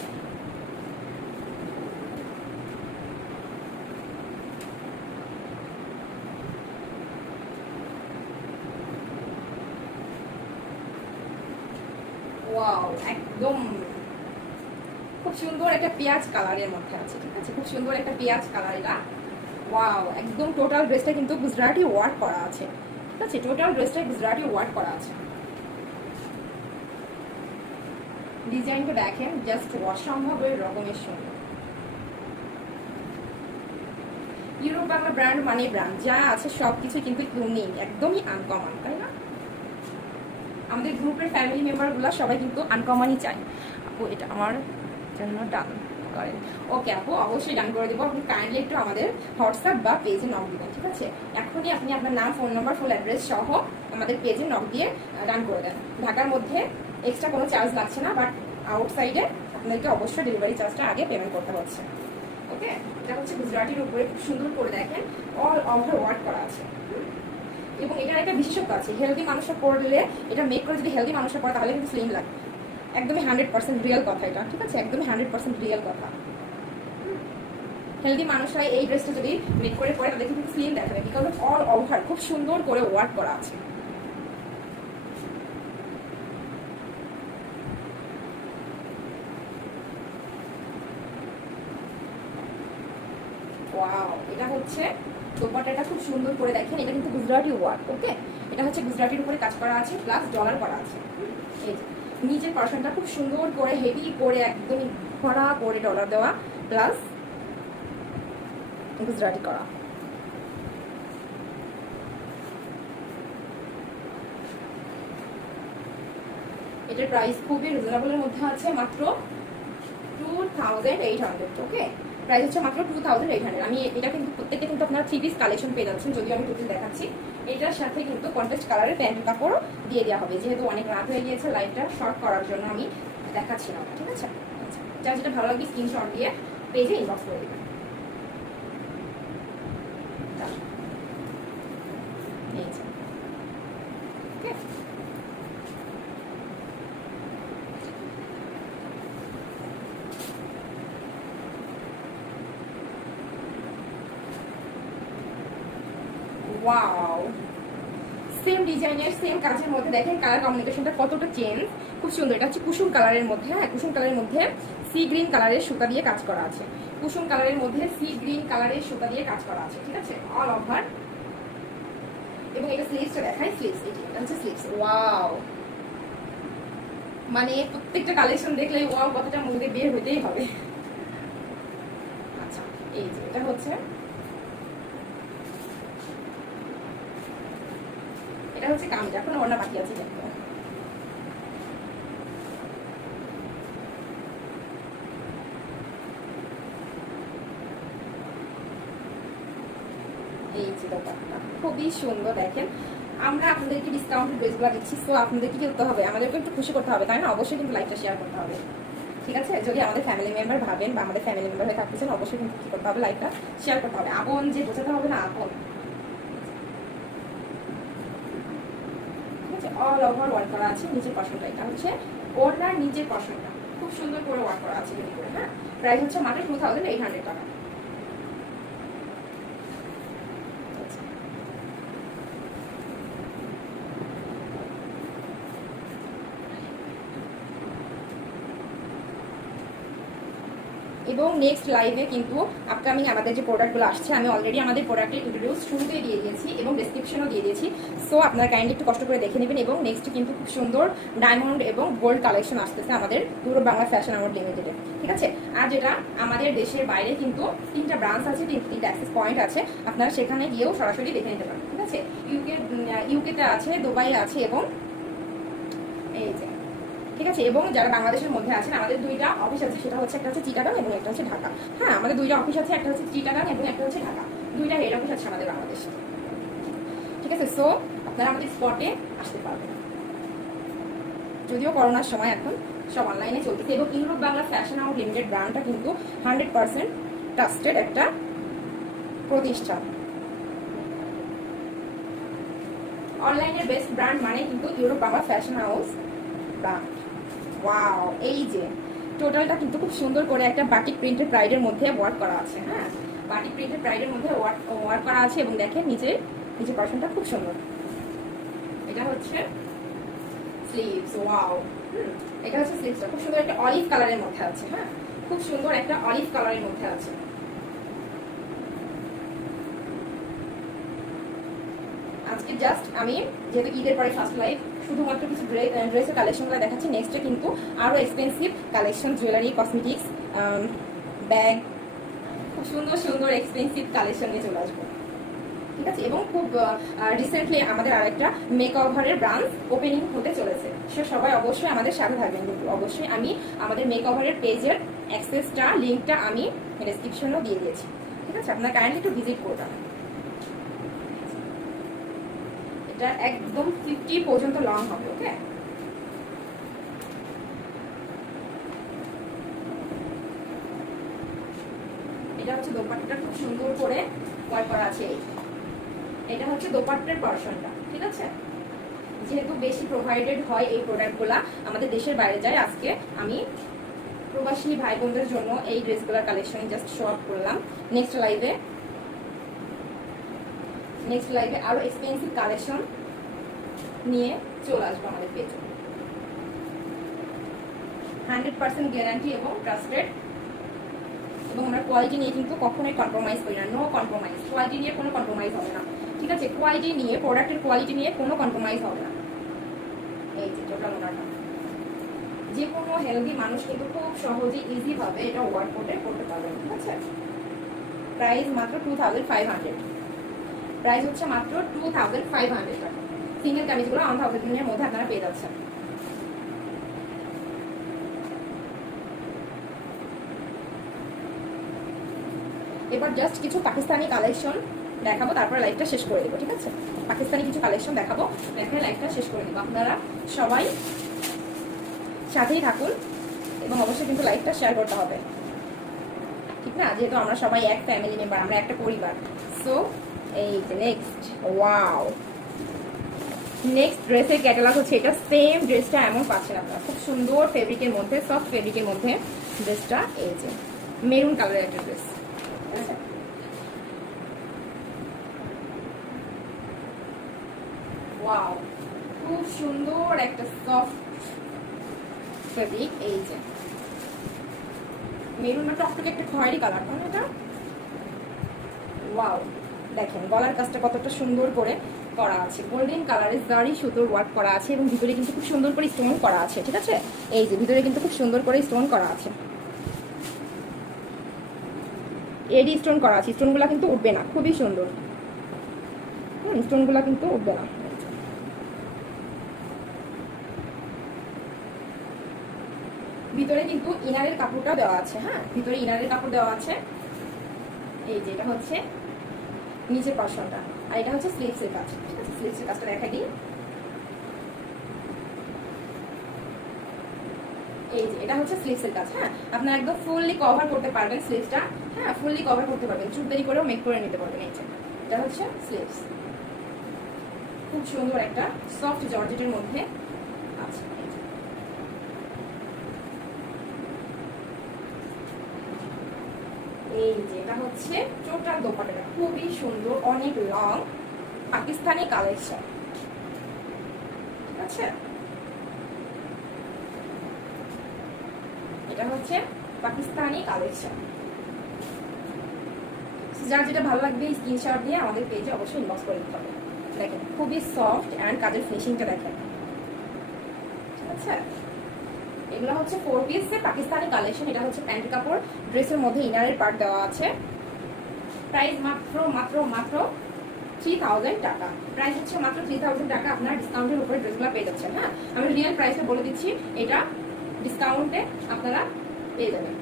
ওয়াও, একদম খুব সুন্দর একটা পেঁয়াজ কালারের মধ্যে আছে, ঠিক আছে। খুব সুন্দর একটা পেঁয়াজ কালার এটা। ওয়াও, একদম টোটাল ড্রেসটা কিন্তু গুজরাটি ওয়ার্ক করা আছে, ঠিক আছে। টোটাল ড্রেসটা গুজরাটি ওয়ার্ক করা আছে। ডিজাইনটা দেখেন, জাস্ট অসম্ভব রকমের সুন্দর। ইউরোপ বাংলা ব্র্যান্ড মানে ব্র্যান্ড, যা আছে সবকিছু কিন্তু ইউনিক, একদমই আনকমন, তাই না? আমাদের গ্রুপের ফ্যামিলি মেম্বারগুলো সবাই কিন্তু আনকমনই চাই। আপু এটা আমার জন্য ডান করেন। ওকে আপু, অবশ্যই ডান করে দেবো। আপনি কাইন্ডলি একটু আমাদের হোয়াটসঅ্যাপ বা পেজে নক দিবেন, ঠিক আছে। এখনই আপনি আপনার নাম, ফোন নাম্বার, ফুল অ্যাড্রেস সহ আমাদের পেজে নক দিয়ে ডান করে দেন। ঢাকার মধ্যে এক্সট্রা কোনো চার্জ লাগছে না, বাট আউটসাইডে আপনাদেরকে অবশ্যই ডেলিভারি চার্জটা আগে পেমেন্ট করতে হচ্ছে। ওকে, এটা হচ্ছে গুজরাটির উপরে খুব সুন্দর করে দেখেন অল ওভার ওয়ার্ক করা আছে। এবং এটার একটা বিশেষত্ব আছে, হেলদি মানুষরা পড়লে, এটা মেক করে যদি হেলদি মানুষরা পড়ে তাহলে কিন্তু স্লিম লাগে। একদমই 100% রিয়েল কথা এটা, ঠিক আছে। একদমই 100% রিয়েল কথা। হেলদি মানুষরা এই ড্রেসটা যদি মেক করে পরে তাদের কিন্তু স্লিম দেখাবে, বিকজ অফ অল ওভার খুব সুন্দর করে ওয়ার্ক করা আছে। ওয়াও, এটা হচ্ছে দোপাট্টাটা খুব সুন্দর করে দেখেন, এটা কিন্তু গুজরাটি ওয়ার্ক। ওকে, এটা হচ্ছে গুজরাটির উপরে কাজ করা আছে, প্লাস ডলার করা আছে। এই যে নিচের পার্সনটা খুব সুন্দর করে হেভি করে একদমই ভরা করে ডলার দেওয়া, প্লাস গুজরাটি করা। এটার প্রাইস খুবই রিজনেবলের মধ্যে আছে, মাত্র 2800। ওকে, প্রাইস হচ্ছে মাত্র 2800। আমি এটা কিন্তু প্রত্যেকটা কিন্তু আপনারা 3 পিস কালেকশন পেয়ে যাচ্ছেন, যদিও আমি টোটাল দেখাচ্ছি। এটার সাথে কিন্তু কন্ট্রাস্ট কালারের প্যান্ট কাপড়ও দিয়ে দেওয়া হবে, যেহেতু অনেক রাত হয়ে গিয়েছে লাইভটা শর্ট করার জন্য আমি দেখাচ্ছিলাম, ঠিক আছে। যার যেটা ভালো লাগবে স্ক্রিনশট দিয়ে পেজে ইনবক্স করে দেবেন। ওকে, ওয়াও, সেম ডিজাইনের সেম কাজের মধ্যে দেখেন কালার কম্বিনেশনটা কতটা চেঞ্জ, খুব সুন্দর। এটা হচ্ছে কুসুম কালারের মধ্যে, হ্যাঁ কুসুম কালারের মধ্যে সি গ্রিন কালারের সুতা দিয়ে কাজ করা আছে, কুসুম কালারের মধ্যে সি গ্রিন কালারের সুতা দিয়ে কাজ করা আছে, ঠিক আছে, অল ওভার। এবং এটা স্লিভসটা দেখাই, স্লিভস এটা হচ্ছে স্লিভস। ওয়াও, মানে প্রত্যেকটা কালেকশন দেখলে ওয়াও কতটা মুখে বের হতেই হবে। আচ্ছা, এই যে এটা হচ্ছে, এটা হচ্ছে কামিজ, এখন ওড়না বাকি আছে দেখতে। এই যে দোপাট্টা খুবই সুন্দর। দেখেন আমরা আপনাদেরকে ডিসকাউন্টেড ড্রেসগুলো দিচ্ছি, সো আপনাদেরকে কি করতে হবে, আমাদেরকে একটু খুশি করতে হবে, তাই না? অবশ্যই কিন্তু লাইভটা শেয়ার করতে হবে, ঠিক আছে? যদি আমাদের ফ্যামিলি মেম্বার ভাবেন বা আমাদের ফ্যামিলি মেম্বার হয়ে থাকতেছেন, অবশ্যই কিন্তু কি করতে হবে, লাইভটা শেয়ার করতে হবে। আপন যে বোঝাতে হবে না, আপন, ঠিক আছে? অল ওভার ওয়ার্ক করা আছে, নিচের পশনটা এটা হচ্ছে ওড়নার নিচের পশনটা খুব সুন্দর করে ওয়ার্ক করা আছে, হ্যাঁ। প্রাইস হচ্ছে মাত্র 2800 টাকা। এবং নেক্সট লাইভে কিন্তু আপকামিং আমাদের যে প্রোডাক্টগুলো আসছে, আমি অলরেডি আমাদের প্রোডাক্টের ইন্ট্রোডিউস শুরুতেই দিয়ে দিয়েছি এবং ডেসক্রিপশনও দিয়ে দিয়েছি, সো আপনারা কাইন্ডলি একটু কষ্ট করে দেখে নেবেন। এবং নেক্সট কিন্তু খুব সুন্দর ডায়মন্ড এবং গোল্ড কালেকশন আসতেছে আমাদের পুরো বাংলা ফ্যাশন আওয়ার্ড লিমিটেডে, ঠিক আছে? আর যেটা আমাদের দেশের বাইরে কিন্তু 3টা ব্রাঞ্চ আছে, 3টা অ্যাক্সেস পয়েন্ট আছে, আপনারা সেখানে গিয়েও সরাসরি দেখে নিতে পারেন, ঠিক আছে? ইউকেতে আছে, দুবাইয়ে আছে এবং এই যে, ঠিক আছে? এবং যারা বাংলাদেশের মধ্যে আছেন, আমাদের 2টা অফিস আছে, সেটা হচ্ছে একটা হচ্ছে চিটাগাং এবং একটা হচ্ছে ঢাকা। হ্যাঁ, আমাদের 2টা অফিস আছে, একটা হচ্ছে চিটাগাং এবং একটা হচ্ছে ঢাকা, 2টা হেড অফিস আছে আমাদের বাংলাদেশে, ঠিক আছে? সো আপনারা আমাদের স্পটে আসতে পারবেন। যদিও করোনার সময় এখন সব অনলাইনে চলতেছে এবং Europe Bangla fashion out limited ব্র্যান্ডটা কিন্তু 100% ট্রাস্টেড একটা প্রতিষ্ঠান। অনলাইনের বেস্ট ব্র্যান্ড মানে কিন্তু Europe Bangla fashion house brand. Wow, এই যে টোটালটা কিন্তু খুব সুন্দর করে একটা বাটিক প্রিন্টেড প্রাইডের মধ্যে ওয়ার্ক করা আছে, হ্যাঁ বাটিক প্রিন্টেড প্রাইডের মধ্যে ওয়ার্ক করা আছে এবং দেখেন নিচে পর্শনটা খুব সুন্দর। এটা হচ্ছে স্লিভস। ওয়াও, এটা হচ্ছে স্লিভসটা খুব সুন্দর একটা অলিভ কালারের মধ্যে আছে, হ্যাঁ খুব সুন্দর একটা অলিভ কালারের মধ্যে আছে। আজকে জাস্ট আমি যেহেতু ঈদের পরে ফার্স্ট লাইভ, শুধুমাত্র কিছু ড্রেসের কালেকশনগুলো দেখাচ্ছি। নেক্সটে কিন্তু আরও expensive collection, jewellery, cosmetics, bag, খুব সুন্দর সুন্দর এক্সপেন্সিভ কালেকশন নিয়ে চলে আসবো, ঠিক আছে? এবং খুব রিসেন্টলি আমাদের আরেকটা মেকওভারের ব্রাঞ্চ ওপেনিং হতে চলেছে, সে সবাই অবশ্যই আমাদের সাথে থাকবেন। কিন্তু অবশ্যই আমি আমাদের মেকওভারের পেজের অ্যাক্সেসটা, লিঙ্কটা আমি ডেসক্রিপশনেও দিয়ে দিয়েছি, ঠিক আছে? আপনারা কাইন্ডলি একটু ভিজিট করবেন। এটা একদম 50 পর্যন্ত লং হবে, ওকে? এটা হচ্ছে দোপাট্টাটা খুব সুন্দর করে ওয়ার্ক করা আছে। এটা হচ্ছে দোপাট্টার পর্শনটা, ঠিক আছে? যেহেতু বেশি প্রোভাইডেড হয় এই প্রোডাক্টগুলা, আমাদের দেশের বাইরে যায়, আজকে আমি প্রবাসী ভাই বোনদের জন্য এই ড্রেসগুলোর কালেকশন জাস্ট শো আপ করলাম। নেক্সট লাইভে আরো এক্সপেন্সিভ কালেকশন নিয়ে চলে আসবো আমাদের পেজে। 100% গ্যারান্টি এবং ট্রাস্টেড, এবং আমরা কোয়ালিটি নিয়ে কিন্তু কখনোই কম্প্রোমাইজ করি না, নো কম্প্রোমাইজ। কোয়ালিটি নিয়ে কোনো কম্প্রোমাইজ হবে না, ঠিক আছে? কোয়ালিটি নিয়ে, প্রোডাক্টের কোয়ালিটি নিয়ে কোনো কম্প্রোমাইজ হবে না। এই যে টোটাল ওনাটা, যে কোনো হেলদি মানুষ কিন্তু খুব সহজে ইজি ভাবে এটা ওয়ার্ক করতে পারবেন, ঠিক আছে? প্রাইস মাত্র 2500, প্রাইস হচ্ছে মাত্র 2500 টাকা। সিঙ্গেল কামিজগুলো 1000 এর মধ্যে আপনারা পেয়ে যাচ্ছেন। এবার জাস্ট কিছু পাকিস্তানি কালেকশন দেখাবো, তারপরে লাইভটা শেষ করে দেবো, ঠিক আছে? পাকিস্তানি কিছু কালেকশন দেখাবো, দেখে লাইভটা শেষ করে দেবো। আপনারা সবাই সাথেই থাকুন এবং অবশ্যই কিন্তু লাইভটা শেয়ার করতে হবে, ঠিক না? যেহেতু আমরা সবাই এক ফ্যামিলি মেম্বার, আমরা একটা পরিবার। সো এই যে নেক্সট ড্রেসের ক্যাটালগ হচ্ছে এটা। সেম ড্রেসটা এমন পাচ্ছেন আপনারা, খুব সুন্দর ফেব্রিকের মধ্যে, সফট ফেব্রিকের মধ্যে ড্রেসটা। এই যে মেরুন কালারের একটা ড্রেস, ওয়াও, খুব সুন্দর একটা সফট ফেব্রিক। এই যে মেরুন বা টকটকে একটা খয়েরি কালার, তাই না এটা? ওয়াও, দেখেন গলার কাজটা কতটা সুন্দর করে করা আছে, গোল্ডেন কালারের জারি সুতোর ওয়ার্ক করা আছে এবং ভিতরে কিন্তু খুব সুন্দর করে স্টোন করা আছে, ঠিক আছে? এই যে ভিতরে কিন্তু খুব সুন্দর করে স্টোন করা আছে, এডি স্টোন করা আছে। স্টোনগুলো কিন্তু উঠবে না, খুবই সুন্দর। স্টোনগুলো কিন্তু উঠবে না। ভিতরে কিন্তু ইনারের কাপড়টা দেওয়া আছে। হ্যাঁ, ভিতরে ইনারের কাপড় দেওয়া আছে। এই যে এটা হচ্ছে নিচের পার্সনটা, আর এটা হচ্ছে স্লিভসের কাজ, ঠিক আছে? স্লিভসের কাজটা দেখা দিই। এই যে এটা হচ্ছে স্লিভসের কাজ। হ্যাঁ, আপনারা একদম ফুললি কভার করতে পারবেন স্লিভসটা। হ্যাঁ, ফুললি কভার করতে পারবেন, চুড়দারি করেও মেক করে নিতে পারবেন। এই যে এটা হচ্ছে স্লিভস, খুব সুন্দর একটা সফট জর্জেটের মধ্যে আছে। এই যে এটা হচ্ছে টোটাল দোপাট্টাটা, খুবই সুন্দর, অনেক লং, পাকিস্তানি কালেকশন, ঠিক আছে? এটা হচ্ছে পাকিস্তানি কালেকশন। যার যেটা ভালো লাগবে স্ক্রিনশট দিয়ে আমাদের পেজে অবশ্যই ইনবক্স করে দিতে হবে। দেখেন খুবই সফট অ্যান্ড কাজের ফিনিশিংটা দেখেন, ঠিক আছে? এগুলো হচ্ছে 4 পিসের পাকিস্তানি কালেকশন। এটা হচ্ছে প্যান্ট কাপড়, ড্রেসের মধ্যে ইনারের পার্ট দেওয়া আছে। প্রাইস মাত্র মাত্র মাত্র 3000 টাকা। প্রাইস হচ্ছে মাত্র 3000 টাকা। আপনার ডিসকাউন্টের উপরে ড্রেসগুলো পেয়ে যাচ্ছেন। হ্যাঁ, আমি রিয়েল প্রাইসটা বলে দিচ্ছি, এটা ডিসকাউন্টে আপনারা পেয়ে যাবেন।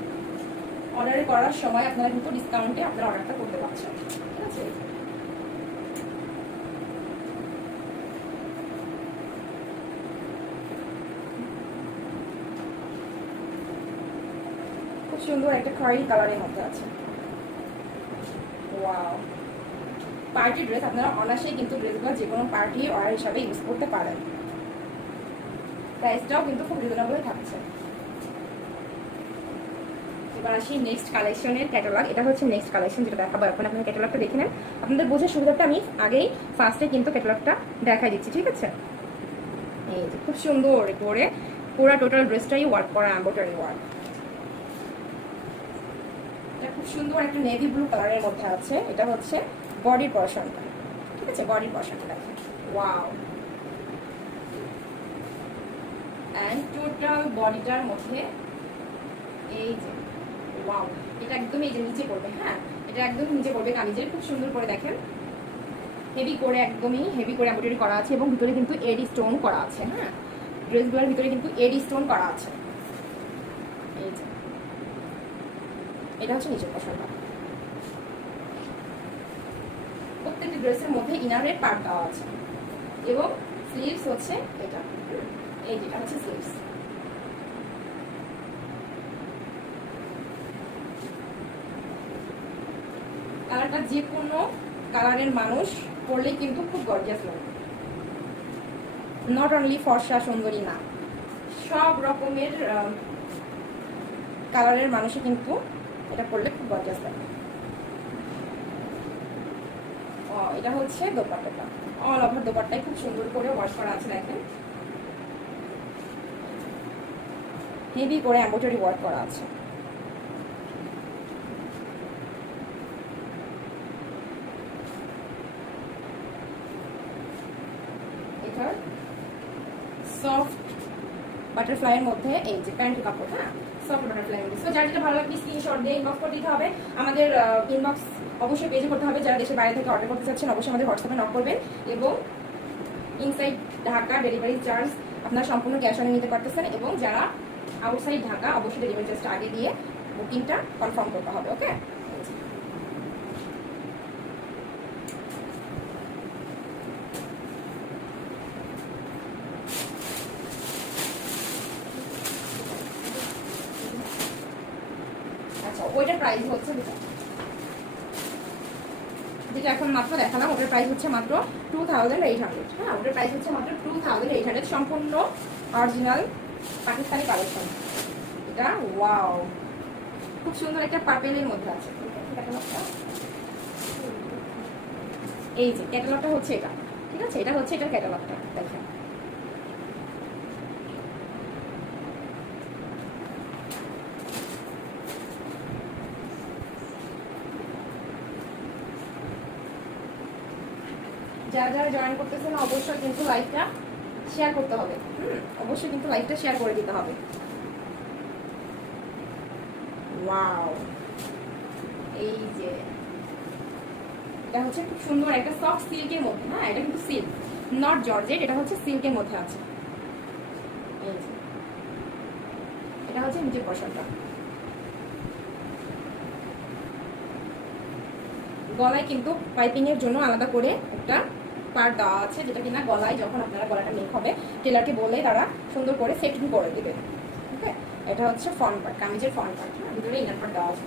অর্ডার করার সময় আপনারা কিন্তু ডিসকাউন্টে আপনারা অর্ডারটা করতে পারছেন, ঠিক আছে? খুব সুন্দর একটা খয়েরি কালারের মধ্যে আছে। ওয়াও, পার্টি ড্রেস আপনারা অনায়াসেই কিন্তু ড্রেসগুলো যে কোনো পার্টি অর্ডার হিসাবে ইউজ করতে পারেন। প্রাইসটাও কিন্তু খুব রিজনেবল থাকছে। এবার আসি নেক্সট কালেকশনের ক্যাটালগ। এটা হচ্ছে নেক্সট কালেকশন যেটা দেখাবো এখন। আপনারা ক্যাটালগটা দেখে নেন, আপনাদের বোঝার সুবিধাটা আমি আগেই ফার্স্টে কিন্তু ক্যাটালগটা দেখাই দিচ্ছি, ঠিক আছে? এই যে খুব সুন্দর করে পুরো টোটাল ড্রেসটাই ওয়ার্ক করা, এমব্রয়ডারি ওয়ার্ক। এটা খুব সুন্দর একটা নেভি ব্লু কালারের মধ্যে আছে। এটা হচ্ছে বডির পোরশনটা, ঠিক আছে? বডির পোরশনটা দেখেন, ওয়াও। অ্যান্ড টোটাল বডিটার মধ্যে এই যে ওয়াও, এটা একদম এই যে নিচে পড়বে। হ্যাঁ, এটা একদম নিচে পড়বে কামিজের। খুব সুন্দর করে দেখেন, হেভি করে, একদমই হেভি করে এমব্রয়ডারি করা আছে এবং ভিতরে কিন্তু এডি স্টোন করা আছে। হ্যাঁ, ড্রেসগুলোর ভিতরে কিন্তু এডি স্টোন করা আছে। এই যে এটা হচ্ছে নিচের পোরশনটা। প্রত্যেকটি ড্রেসের মধ্যে ইনারের পার্ট দেওয়া আছে এবং স্লিভস হচ্ছে এটা। এই যেটা হচ্ছে স্লিভস। কালারটা যে কোনো কালারের মানুষ পরলেই কিন্তু খুব গর্জিয়াস লাগে। নট অনলি ফর্সা সুন্দরী না, সব রকমের কালারের মানুষই কিন্তু এটা পরলে খুব গর্জিয়াস লাগে। এটা হচ্ছে দোপাট্টাটা, অল ওভার দোপাট্টায় খুব সুন্দর করে ওয়াশ করা আছে। দেখেন হেভি করে এমব্রয়ডারি ওয়ার্ক করা আছে। এটা সফট বাটারফ্লাইয়ের মধ্যে এই যে প্যান্ট কাপড়। হ্যাঁ, সফট বাটারফ্লাইয়ের মধ্যে। যার যেটা ভালো লাগবে স্ক্রিনশট দিয়ে ইনবক্স করে দিতে হবে। আমাদের ইনবক্স অবশ্যই পেজে করতে হবে। যারা দেশের বাইরে থেকে অর্ডার করতে চাচ্ছেন অবশ্যই আমাদের হোয়াটসঅ্যাপে নক করবেন এবং ইনসাইড ঢাকা ডেলিভারি চার্জ আপনারা সম্পূর্ণ ক্যাশ অনে নিতে পারতেছেন এবং যারা আউটসাইড ঢাকা অবশ্যই ডেলিভারি চার্জটা আগে দিয়ে বুকিংটা কনফার্ম করতে হবে। ওকে, আচ্ছা ওইটার প্রাইস হচ্ছে যেটা এখন মাত্র দেখালাম, ওটার প্রাইস হচ্ছে মাত্র 2800। হ্যাঁ, ওটার প্রাইস হচ্ছে মাত্র 2800, সম্পূর্ণ অরিজিনাল পাকিস্তানি কালেকশন। এটা ওয়াও, খুব সুন্দর একটা পার্পেলের মধ্যে আছে ক্যাটালগটা। এই যে ক্যাটালগটা হচ্ছে এটা, ঠিক আছে, এটা হচ্ছে এটার ক্যাটালগটা দেখেন। যারা যারা জয়েন করতেছেন অবশ্যই কিন্তু লাইভটা শেয়ার করতে হবে, অবশ্যই কিন্তু লাইভটা শেয়ার করে দিতে হবে। ওয়াও, এই যে এটা হচ্ছে খুব সুন্দর একটা সফট সিল্কের মধ্যে, হ্যাঁ এটা কিন্তু সিল্ক নট জর্জেট, এটা হচ্ছে সিল্কের মধ্যে আছে। এই যে এটা হচ্ছে নিচের পোরশনটা। গলায় কিন্তু পাইপিং এর জন্য আলাদা করে একটা পার্ট দেওয়া আছে, যেটা কিনা গলায় যখন আপনারা গলাটা মেক হবে টেলারকে বলে তারা সুন্দর করে সেটিং করে দিবে। ওকে, এটা হচ্ছে ফ্রন্ট পার্ট, কামিজের ফ্রন্ট পার্ট, ভিতরে ইনার পার্ট দেওয়া আছে।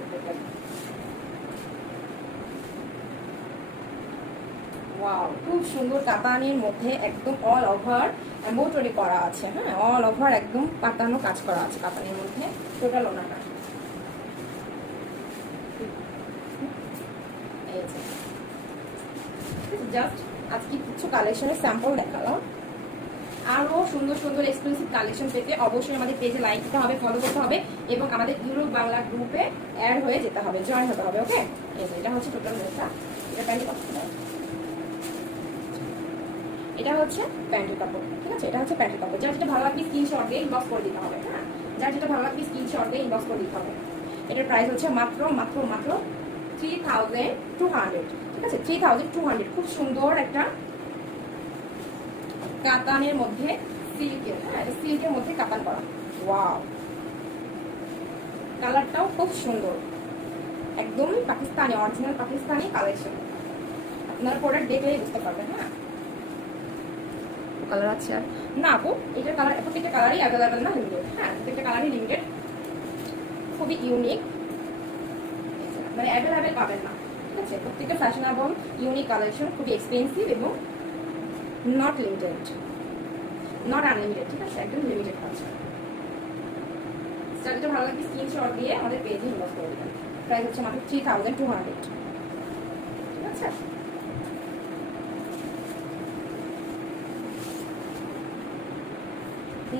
ওয়াও, খুব সুন্দর কাতানের মধ্যে একদম অল ওভার এমব্রয়ডারি করা আছে, হ্যাঁ অল ওভার একদম পাতানো কাজ করা আছে কাতানের মধ্যে টোটাল ওনাটা। জাস্ট আজকে কিছু কালেকশনের স্যাম্পল দেখালাম। আরো সুন্দর সুন্দর এক্সক্লুসিভ কালেকশন পেতে অবশ্যই আমাদের পেজে লাইক দিতে হবে, ফলো করতে হবে এবং আমাদের ইউরোপ বাংলা গ্রুপে অ্যাড হয়ে যেতে হবে, জয়েন হতে হবে। ওকে, এটা হচ্ছে টোটাল ড্রেসটা। এটা প্যান্টের কাপড়, এটা হচ্ছে প্যান্টের কাপড়, ঠিক আছে, এটা হচ্ছে প্যান্টের কাপড়। যার যেটা ভালো লাগবে স্ক্রিনশট দিয়ে ইনবক্স করে দিতে হবে, হ্যাঁ যার যেটা ভালো লাগবে স্ক্রিনশট দিয়ে ইনবক্স করে দিতে হবে। এটার প্রাইস হচ্ছে মাত্র মাত্র মাত্র 3200, ঠিক আছে 3200। খুব সুন্দর একটা কাতানের মধ্যে সিল্কের, হ্যাঁ সিল্কের মধ্যে কাতান করা। ওয়াও, কালারটাও খুব সুন্দর, একদমই পাকিস্তানি, অরিজিনাল পাকিস্তানি কালেকশন। আপনারা প্রোডাক্ট দেখলেই বুঝতে পারবেন। হ্যাঁ কালার আছে আর না আপু, এটার কালার প্রত্যেকটা কালারই অ্যাভেলেবেল না, লিমিটেড। হ্যাঁ প্রত্যেকটা কালারই লিমিটেড, খুবই ইউনিক, মানে অ্যাভেলেবেল পাবেন না, ঠিক আছে। প্রত্যেকটা ফ্যাশনেবল ইউনিক কালেকশন, খুবই এক্সপেন্সিভ এবং নট লিমিটেড, নট আনলিমিটেড, ঠিক আছে একদম লিমিটেড আছে। যেটা ভালো লাগবে স্ক্রিনশট দিয়ে আমাদের পেজে ইনবক্স করে দেবেন। প্রাইস হচ্ছে মাত্র 3200, ঠিক আছে।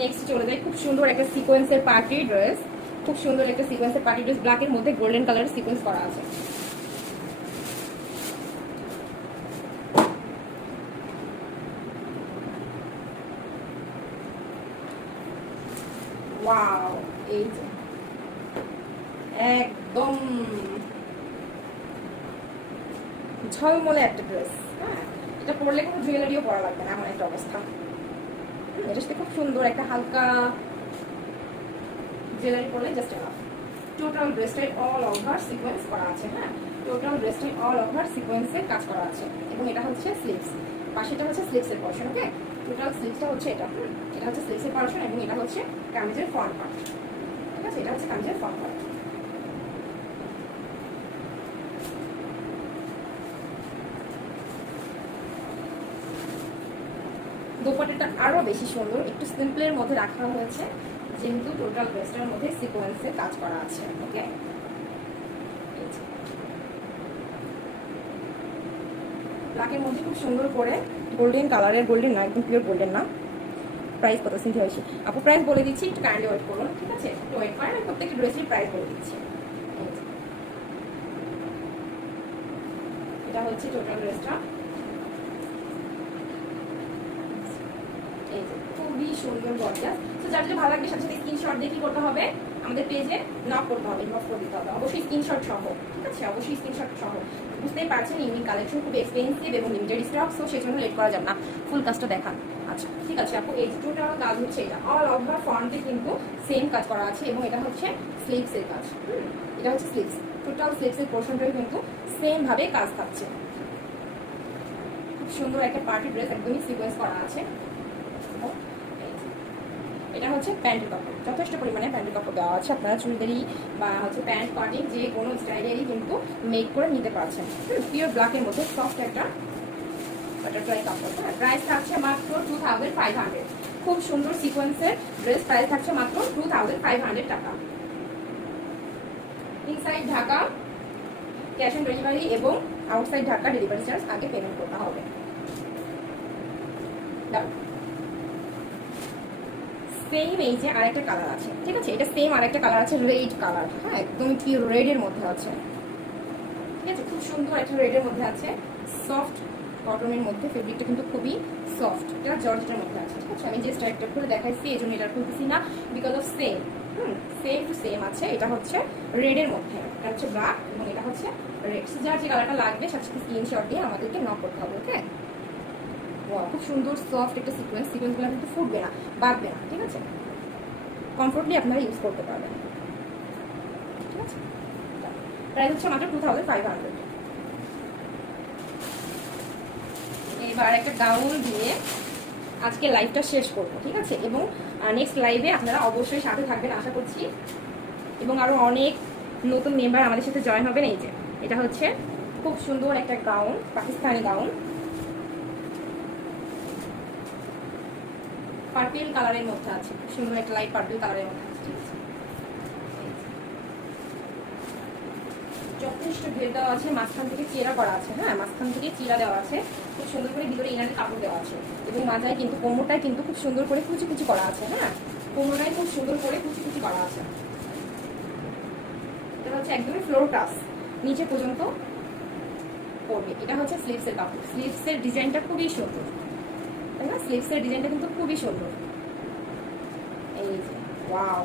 নেক্সট চলে যায় খুব সুন্দর একটা সিকোয়েন্সের পার্টি ড্রেস, খুব সুন্দর একটা সিকোয়েন্সের পার্টি ড্রেস, ব্ল্যাকের মধ্যে গোল্ডেন কালারের সিকোয়েন্স করা আছে। ওয়াও, এই যে একদম ঝলমলে একটা ড্রেস, হ্যাঁ এটা পরলে কোনো জুয়েলারিও পরা লাগবে না, এমন একটা অবস্থা। এটার সাথে খুব সুন্দর একটা হালকা জুয়েলারি পরলে জাস্ট এনাফ। টোটাল ড্রেসটাই অল ওভার সিকোয়েন্স করা আছে, হ্যাঁ টোটাল ড্রেসটাই অল ওভার সিকোয়েন্সের কাজ করা আছে এবং এটা হচ্ছে স্লিভস, পাশেটা হচ্ছে স্লিভসের পোরশন। ওকে, টোটাল স্লিভসটা হচ্ছে এটা, এটা হচ্ছে স্লিভসের পোরশন এবং এটা হচ্ছে কামিজের ফ্রন্ট পার্ট, ঠিক আছে এটা হচ্ছে কামিজের ফ্রন্ট পার্ট। দোপাট্টাটা আরো বেশি সুন্দর, একটু সিম্পলের মধ্যে রাখা হয়েছে যেহেতু টোটাল ড্রেসটার মধ্যে সিকোয়েন্সে কাজ করা আছে। ওকে, ব্ল্যাকের মধ্যে খুব সুন্দর করে গোল্ডেন কালারের, গোল্ডেন না একদম পিওর গোল্ডেন না। প্রাইস কত সিনথি হয়েছে আপু? প্রাইস বলে দিচ্ছি, একটু কাইন্ডলি ওয়েট করুন, ঠিক আছে একটু ওয়েট করেন, আমি প্রত্যেকটা ড্রেসের প্রাইস বলে দিচ্ছি। এটা হচ্ছে টোটাল ড্রেসটা, এই যে খুবই সুন্দর গর্জিয়াস। তো যার যেটা ভালো লাগবে সাথে সাথে স্ক্রিনশট দিয়ে কি করতে হবে, আমাদের পেজে নক করতে হবে, ইনবক্স করে দিতে হবে, অবশ্যই স্ক্রিনশট সহ, ঠিক আছে অবশ্যই স্ক্রিনশট সহ। বুঝতেই পারছেন ইউনিক কালেকশন, খুব এক্সপেন্সিভ এবং লিমিটেড স্টক, সো সেজন্য লেট করা যাবে না, ফুল কাজটা দেখান। আচ্ছা ঠিক আছে আপু, এই টোটাল কাজ হচ্ছে এটা অল ওভার ফ্রন্টে কিন্তু সেম কাজ করা আছে এবং এটা হচ্ছে স্লিভসের কাজ, এটা হচ্ছে স্লিভস, টোটাল স্লিভসের পোর্শনটাই কিন্তু সেম ভাবে কাজ থাকছে। খুব সুন্দর একটা পার্টি ড্রেস, একদমই সিকোয়েন্স করা আছে। এটা হচ্ছে প্যান্টের কাপড়, যথেষ্ট পরিমাণে প্যান্টের কাপড় দেওয়া আছে, আপনারা চুড়িদারি বা হচ্ছে প্যান্ট কাটিং যে কোনো স্টাইলেরই কিন্তু মেক করে নিতে পারছেন। পিওর ব্ল্যাকের মধ্যে সফট একটা বাটারফ্লাই কাপড়, হ্যাঁ প্রাইস থাকছে মাত্র 2500। খুব সুন্দর সিকোয়েন্সের ড্রেস, প্রাইস থাকছে মাত্র 2500 টাকা। Inside Dhaka cash on delivery এবং আউটসাইড ঢাকা ডেলিভারি চার্জ আগে পেমেন্ট করতে হবে। সেম এই যে আরেকটা কালার আছে, ঠিক আছে, এটা সেম আরেকটা কালার আছে, রেড কালার, হ্যাঁ একদম পিওর রেডের মধ্যে আছে, ঠিক আছে, খুব সুন্দর একটা রেডের মধ্যে আছে, সফট কটনের মধ্যে, ফেব্রিকটা কিন্তু খুবই সফট, এটা জর্জেটের মধ্যে আছে, ঠিক আছে। আমি যে স্ট্রাইপটা খুলে দেখাইছি এই জন্য এটা খুলতেছি না, because of same, same to same আছে। এটা হচ্ছে রেডের মধ্যে, এটা হচ্ছে ব্ল্যাক এবং এটা হচ্ছে রেড। যার যে কালারটা লাগবে সাথে সাথে স্ক্রিনশট দিয়ে আমাদেরকে নক করতে হবে, ওকে। খুব সুন্দর সফট একটা সিকোয়েন্স, সিকোয়েন্সগুলো কিন্তু ফুটবে না, বাঁধবে না, ঠিক আছে, কমফোর্টলি আপনারা ইউজ করতে পারবেন, ঠিক আছে। প্রাইস হচ্ছে মাত্র 2500। এবার একটা গাউন দিয়ে আজকে লাইভটা শেষ করবো, ঠিক আছে, এবং নেক্সট লাইভে আপনারা অবশ্যই সাথে থাকবেন আশা করছি, এবং আরো অনেক নতুন মেম্বার আমাদের সাথে জয়েন হবেন। এই যে এটা হচ্ছে খুব সুন্দর একটা গাউন, পাকিস্তানি গাউন, পার্পল কালারের মধ্যে আছে, খুব সুন্দর একটা লাইট পার্পল কালারের মধ্যে আছে, ঠিক আছে। যথেষ্ট ঘের দেওয়া আছে, মাঝখান থেকে চিরা করা আছে, হ্যাঁ মাঝখান থেকে চিরা দেওয়া আছে, খুব সুন্দর করে ভিতরে ইনারের কাপড় দেওয়া আছে, এবং মাথায় কিন্তু কোমরটায় কিন্তু খুব সুন্দর করে কুচি কুচি করা আছে, হ্যাঁ কোমরটায় খুব সুন্দর করে কুচি কুচি করা আছে। এটা হচ্ছে একদমই ফ্লোর টাচ, নিচে পর্যন্ত পড়বে। এটা হচ্ছে স্লিভসের কাপড়, স্লিভসের ডিজাইনটা খুবই সুন্দর, তাই না, স্লিভসের ডিজাইনটা কিন্তু খুবই সুন্দর। এই যে ওয়াও,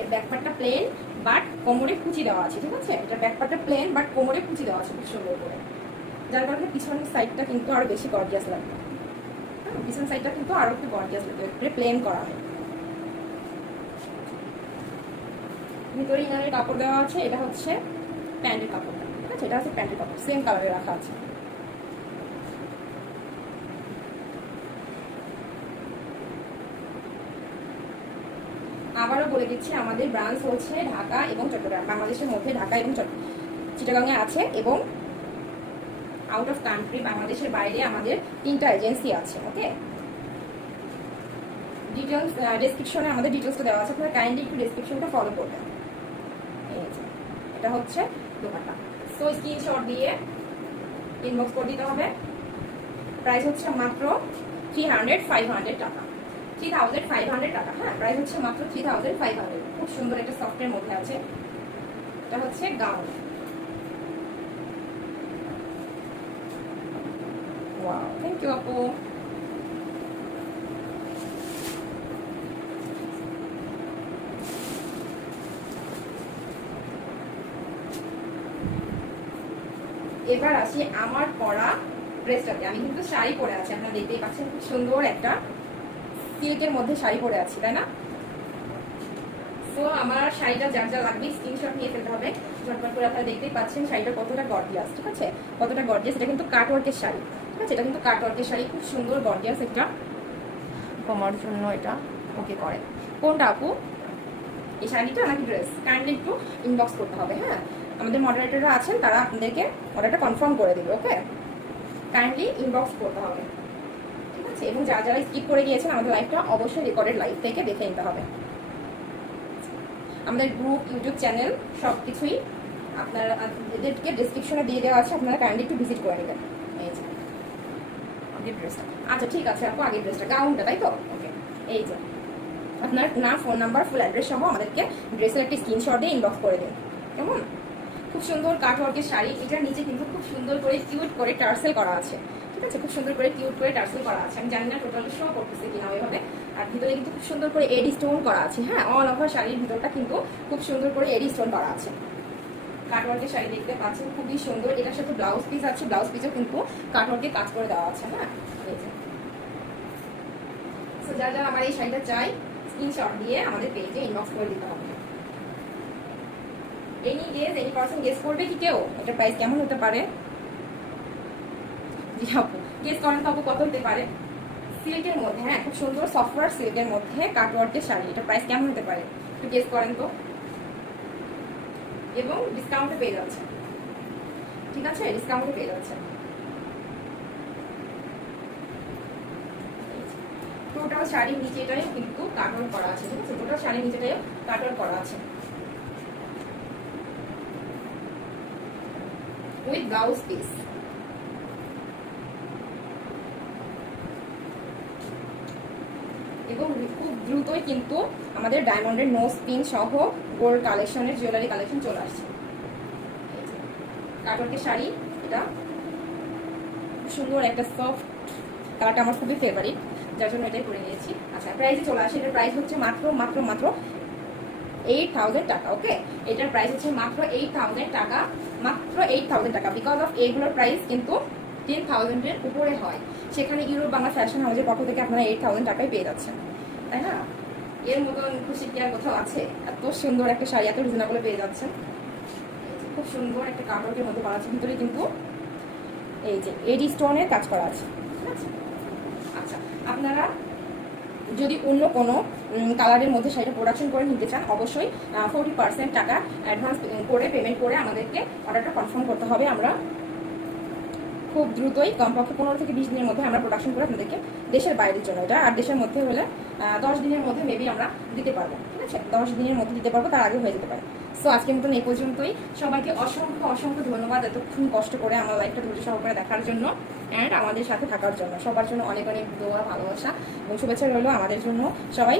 এর ব্যাকপার্টটা প্লেন বাট কোমরে কুচি দেওয়া আছে, ঠিক আছে, এটা ব্যাকপার্টটা প্লেন বাট কোমরে কুচি দেওয়া আছে খুব সুন্দর করে, যার কারণে পিছনের সাইডটা কিন্তু আরো বেশি গর্জিয়াস লাগবে, হ্যাঁ পিছনের সাইডটা কিন্তু আরো একটু গর্জিয়াস লাগবে, একটু প্লেন করা হয়। ভিতরে ইনারের কাপড় দেওয়া আছে, এটা হচ্ছে প্যান্টের কাপড়টা, ঠিক আছে, এটা হচ্ছে প্যান্টের কাপড়, সেম কালারে রাখা আছে। আবারও বলে দিচ্ছি, আমাদের ব্রাঞ্চ হচ্ছে ঢাকা এবং চট্টগ্রাম, বাংলাদেশের মধ্যে ঢাকা এবং চিটাগাংয়ে আছে, এবং আউট অফ কান্ট্রি বাংলাদেশের বাইরে আমাদের 3টা এজেন্সি আছে, ওকে। ডিটেলস ডেসক্রিপশনে আমাদের ডিটেলসটা দেওয়া আছে, আপনারা কাইন্ডলি একটু ডেসক্রিপশনটা ফলো করবেন। এটা হচ্ছে দোকানটা, সো স্ক্রিনশট দিয়ে ইনবক্স করে দিতে হবে। প্রাইস হচ্ছে মাত্র 500 টাকা, 3500 টাকা, হ্যাঁ প্রাইস হচ্ছে মাত্র 3500। খুব সুন্দর একটা সফটের মধ্যে আছে, এটা হচ্ছে গাউন। ওয়াও, থ্যাংক ইউ আপু। এবার আসি আমার পরা ড্রেসটাতে। আমি কিন্তু শাড়ি পরে আছি, আপনারা দেখতেই পাচ্ছেন, খুব সুন্দর একটা সিল্কের মধ্যে শাড়ি পরে আছি, তাই না। তো আমার শাড়িটা যার যা লাগবে স্ক্রিনশট নিয়ে ফেলতে হবে ঝটপট করে। আপনারা দেখতেই পাচ্ছেন শাড়িটা কতটা গর্জিয়াস, ঠিক আছে, কতটা গর্জিয়াস। এটা কিন্তু কাটওয়ার্কের শাড়ি, ঠিক আছে, এটা কিন্তু কাটওয়ার্কের শাড়ি, খুব সুন্দর গর্জিয়াস একটা। কমার জন্য এটা ওকে করে কোনটা আপু, এই শাড়িটা নাকি ড্রেস, কাইন্ডলি একটু ইনবক্স করতে হবে, হ্যাঁ আমাদের মডারেটররা আছেন, তারা আপনাদেরকে অর্ডারটা কনফার্ম করে দেবে, ওকে। কাইন্ডলি ইনবক্স করতে হবে, ঠিক আছে, এবং যারা যারা স্কিপ করে গিয়েছেন আমাদের লাইভটা অবশ্যই রেকর্ডেড লাইভ থেকে দেখে নিতে হবে। আমাদের গ্রুপ, ইউটিউব চ্যানেল সব কিছুই আপনারা এদেরকে ডিসক্রিপশনে দিয়ে দেওয়া আছে, আপনারা কাইন্ডলি একটু ভিজিট করে নেবেন। এই যে আগের ড্রেসটা, আচ্ছা ঠিক আছে আপু, আগের ড্রেসটা গাউনটা, তাই তো, ওকে। এই যে আপনার নাম, ফোন নাম্বার, ফুল অ্যাড্রেস সহ আমাদেরকে ড্রেসের একটি স্ক্রিনশট দিয়ে ইনবক্স করে দিন, কেমন। খুব সুন্দর কাটওয়ার্কের শাড়ি, এটার নিচে কিন্তু খুব সুন্দর করে কিউট করে টার্সেল করা আছে, ঠিক আছে, খুব সুন্দর করে কিউট করে টার্সেল করা আছে। আমি জানি না টোটাল শো করতেছে কিনা ওইভাবে, আর ভিতরে কিন্তু খুব সুন্দর করে এডি স্টোন করা আছে, হ্যাঁ অল ওভার শাড়ির ভিতরটা কিন্তু খুব সুন্দর করে এডি স্টোন করা আছে। কাটওয়ার্কের শাড়ি দেখতে পাচ্ছেন, খুবই সুন্দর। এটার সাথে ব্লাউজ পিস আছে, ব্লাউজ পিসও কিন্তু কাটওয়ার্কে কাজ করে দেওয়া আছে, হ্যাঁ এই যে। সো যারা যারা আমার এই শাড়িটা চাই স্ক্রিনশট দিয়ে আমাদের পেজে ইনবক্স করে দিতে হবে। এনি পারসন গেস করবে কি কেউ এটার প্রাইস কেমন হতে পারে? জি আপু গেস করেন তো আপু, কত হতে পারে? সিল্কের মধ্যে, হ্যাঁ খুব সুন্দর সফটওয়্যার সিল্কের মধ্যে কাটওয়ার্কের শাড়ি, এটার প্রাইস কেমন হতে পারে একটু গেস করেন তো। এবং ডিসকাউন্টে পেয়ে যাচ্ছে, ঠিক আছে, ডিসকাউন্টে পেয়ে যাচ্ছে। টোটাল শাড়ির নিচেটাই কিন্তু কাটওয়ার্ক করা আছে, ঠিক আছে, টোটাল শাড়ির নিচেটাই কাটওয়ার্ক করা আছে উইথ ব্লাউজ পিস। দ্রুতই কিন্তু আমাদের ডায়মন্ডের নোজ পিন সহ গোল্ড কালেকশনের জুয়েলারি কালেকশন চলে আসছে। কাটওয়ার্কের শাড়ি, এটা সুন্দর একটা সফট কালারটা আমার খুবই ফেভারিট, যার জন্য এটাই পরে নিয়েছি। আচ্ছা, প্রাইসে চলে আসে। এটার প্রাইস হচ্ছে মাত্র মাত্র মাত্র 8,000 টাকা। ওকে, এটার প্রাইস হচ্ছে মাত্র 8,000 টাকা, মাত্র 8,000 টাকা। বিকজ অফ এইগুলোর প্রাইস কিন্তু 10,000 এর উপরে হয়, সেখানে ইউরোপ বাংলা ফ্যাশন হাউসের পক্ষ থেকে আপনারা 8,000 টাকায় পেয়ে যাচ্ছেন, তাই না? এর মতন খুশি কি আর কোথাও আছে? এত সুন্দর একটা শাড়ি এত রিজনেবলে পেয়ে যাচ্ছেন। খুব সুন্দর একটা কাপড়ের মধ্যে করা আছে, ভিতরে কিন্তু এই যে এডি স্টোনের কাজ করা আছে, ঠিক আছে? আচ্ছা, আপনারা যদি অন্য কোনো কালারের মধ্যে শাড়িটা প্রোডাকশন করে নিতে চান, অবশ্যই 40% টাকা অ্যাডভান্স করে পেমেন্ট করে আমাদেরকে অর্ডারটা কনফার্ম করতে হবে। আমরা খুব দ্রুতই, কমপক্ষে 15 থেকে 20 দিনের মধ্যে আমরা প্রোডাকশন করে আপনাদেরকে দেশের বাইরের জন্য এটা, আর দেশের মধ্যে হলে 10 দিনের মধ্যে মেবি আমরা দিতে পারবো, ঠিক আছে? 10 দিনের মধ্যে দিতে পারবো, তার আগে হয়ে যেতে পারে। সো আজকের মতন এই পর্যন্তই। সবাইকে অসংখ্য অসংখ্য ধন্যবাদ এতক্ষণ কষ্ট করে আমার লাইফটা ধৈর্য সহকারে দেখার জন্য অ্যান্ড আমাদের সাথে থাকার জন্য। সবার জন্য অনেক অনেক দোয়া, ভালোবাসা এবং শুভেচ্ছা রইলো। আমাদের জন্য সবাই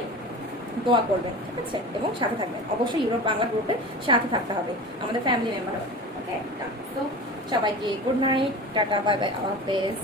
দোয়া করবেন, ঠিক আছে? এবং সাথে থাকবেন, অবশ্যই ইউরোপ বাংলা গ্রুপের সাথে থাকতে হবে, আমাদের ফ্যামিলি মেম্বার হবে। ওকে, তো সবাইকে good night, tata, bye bye, আল্লাহ হাফেজ।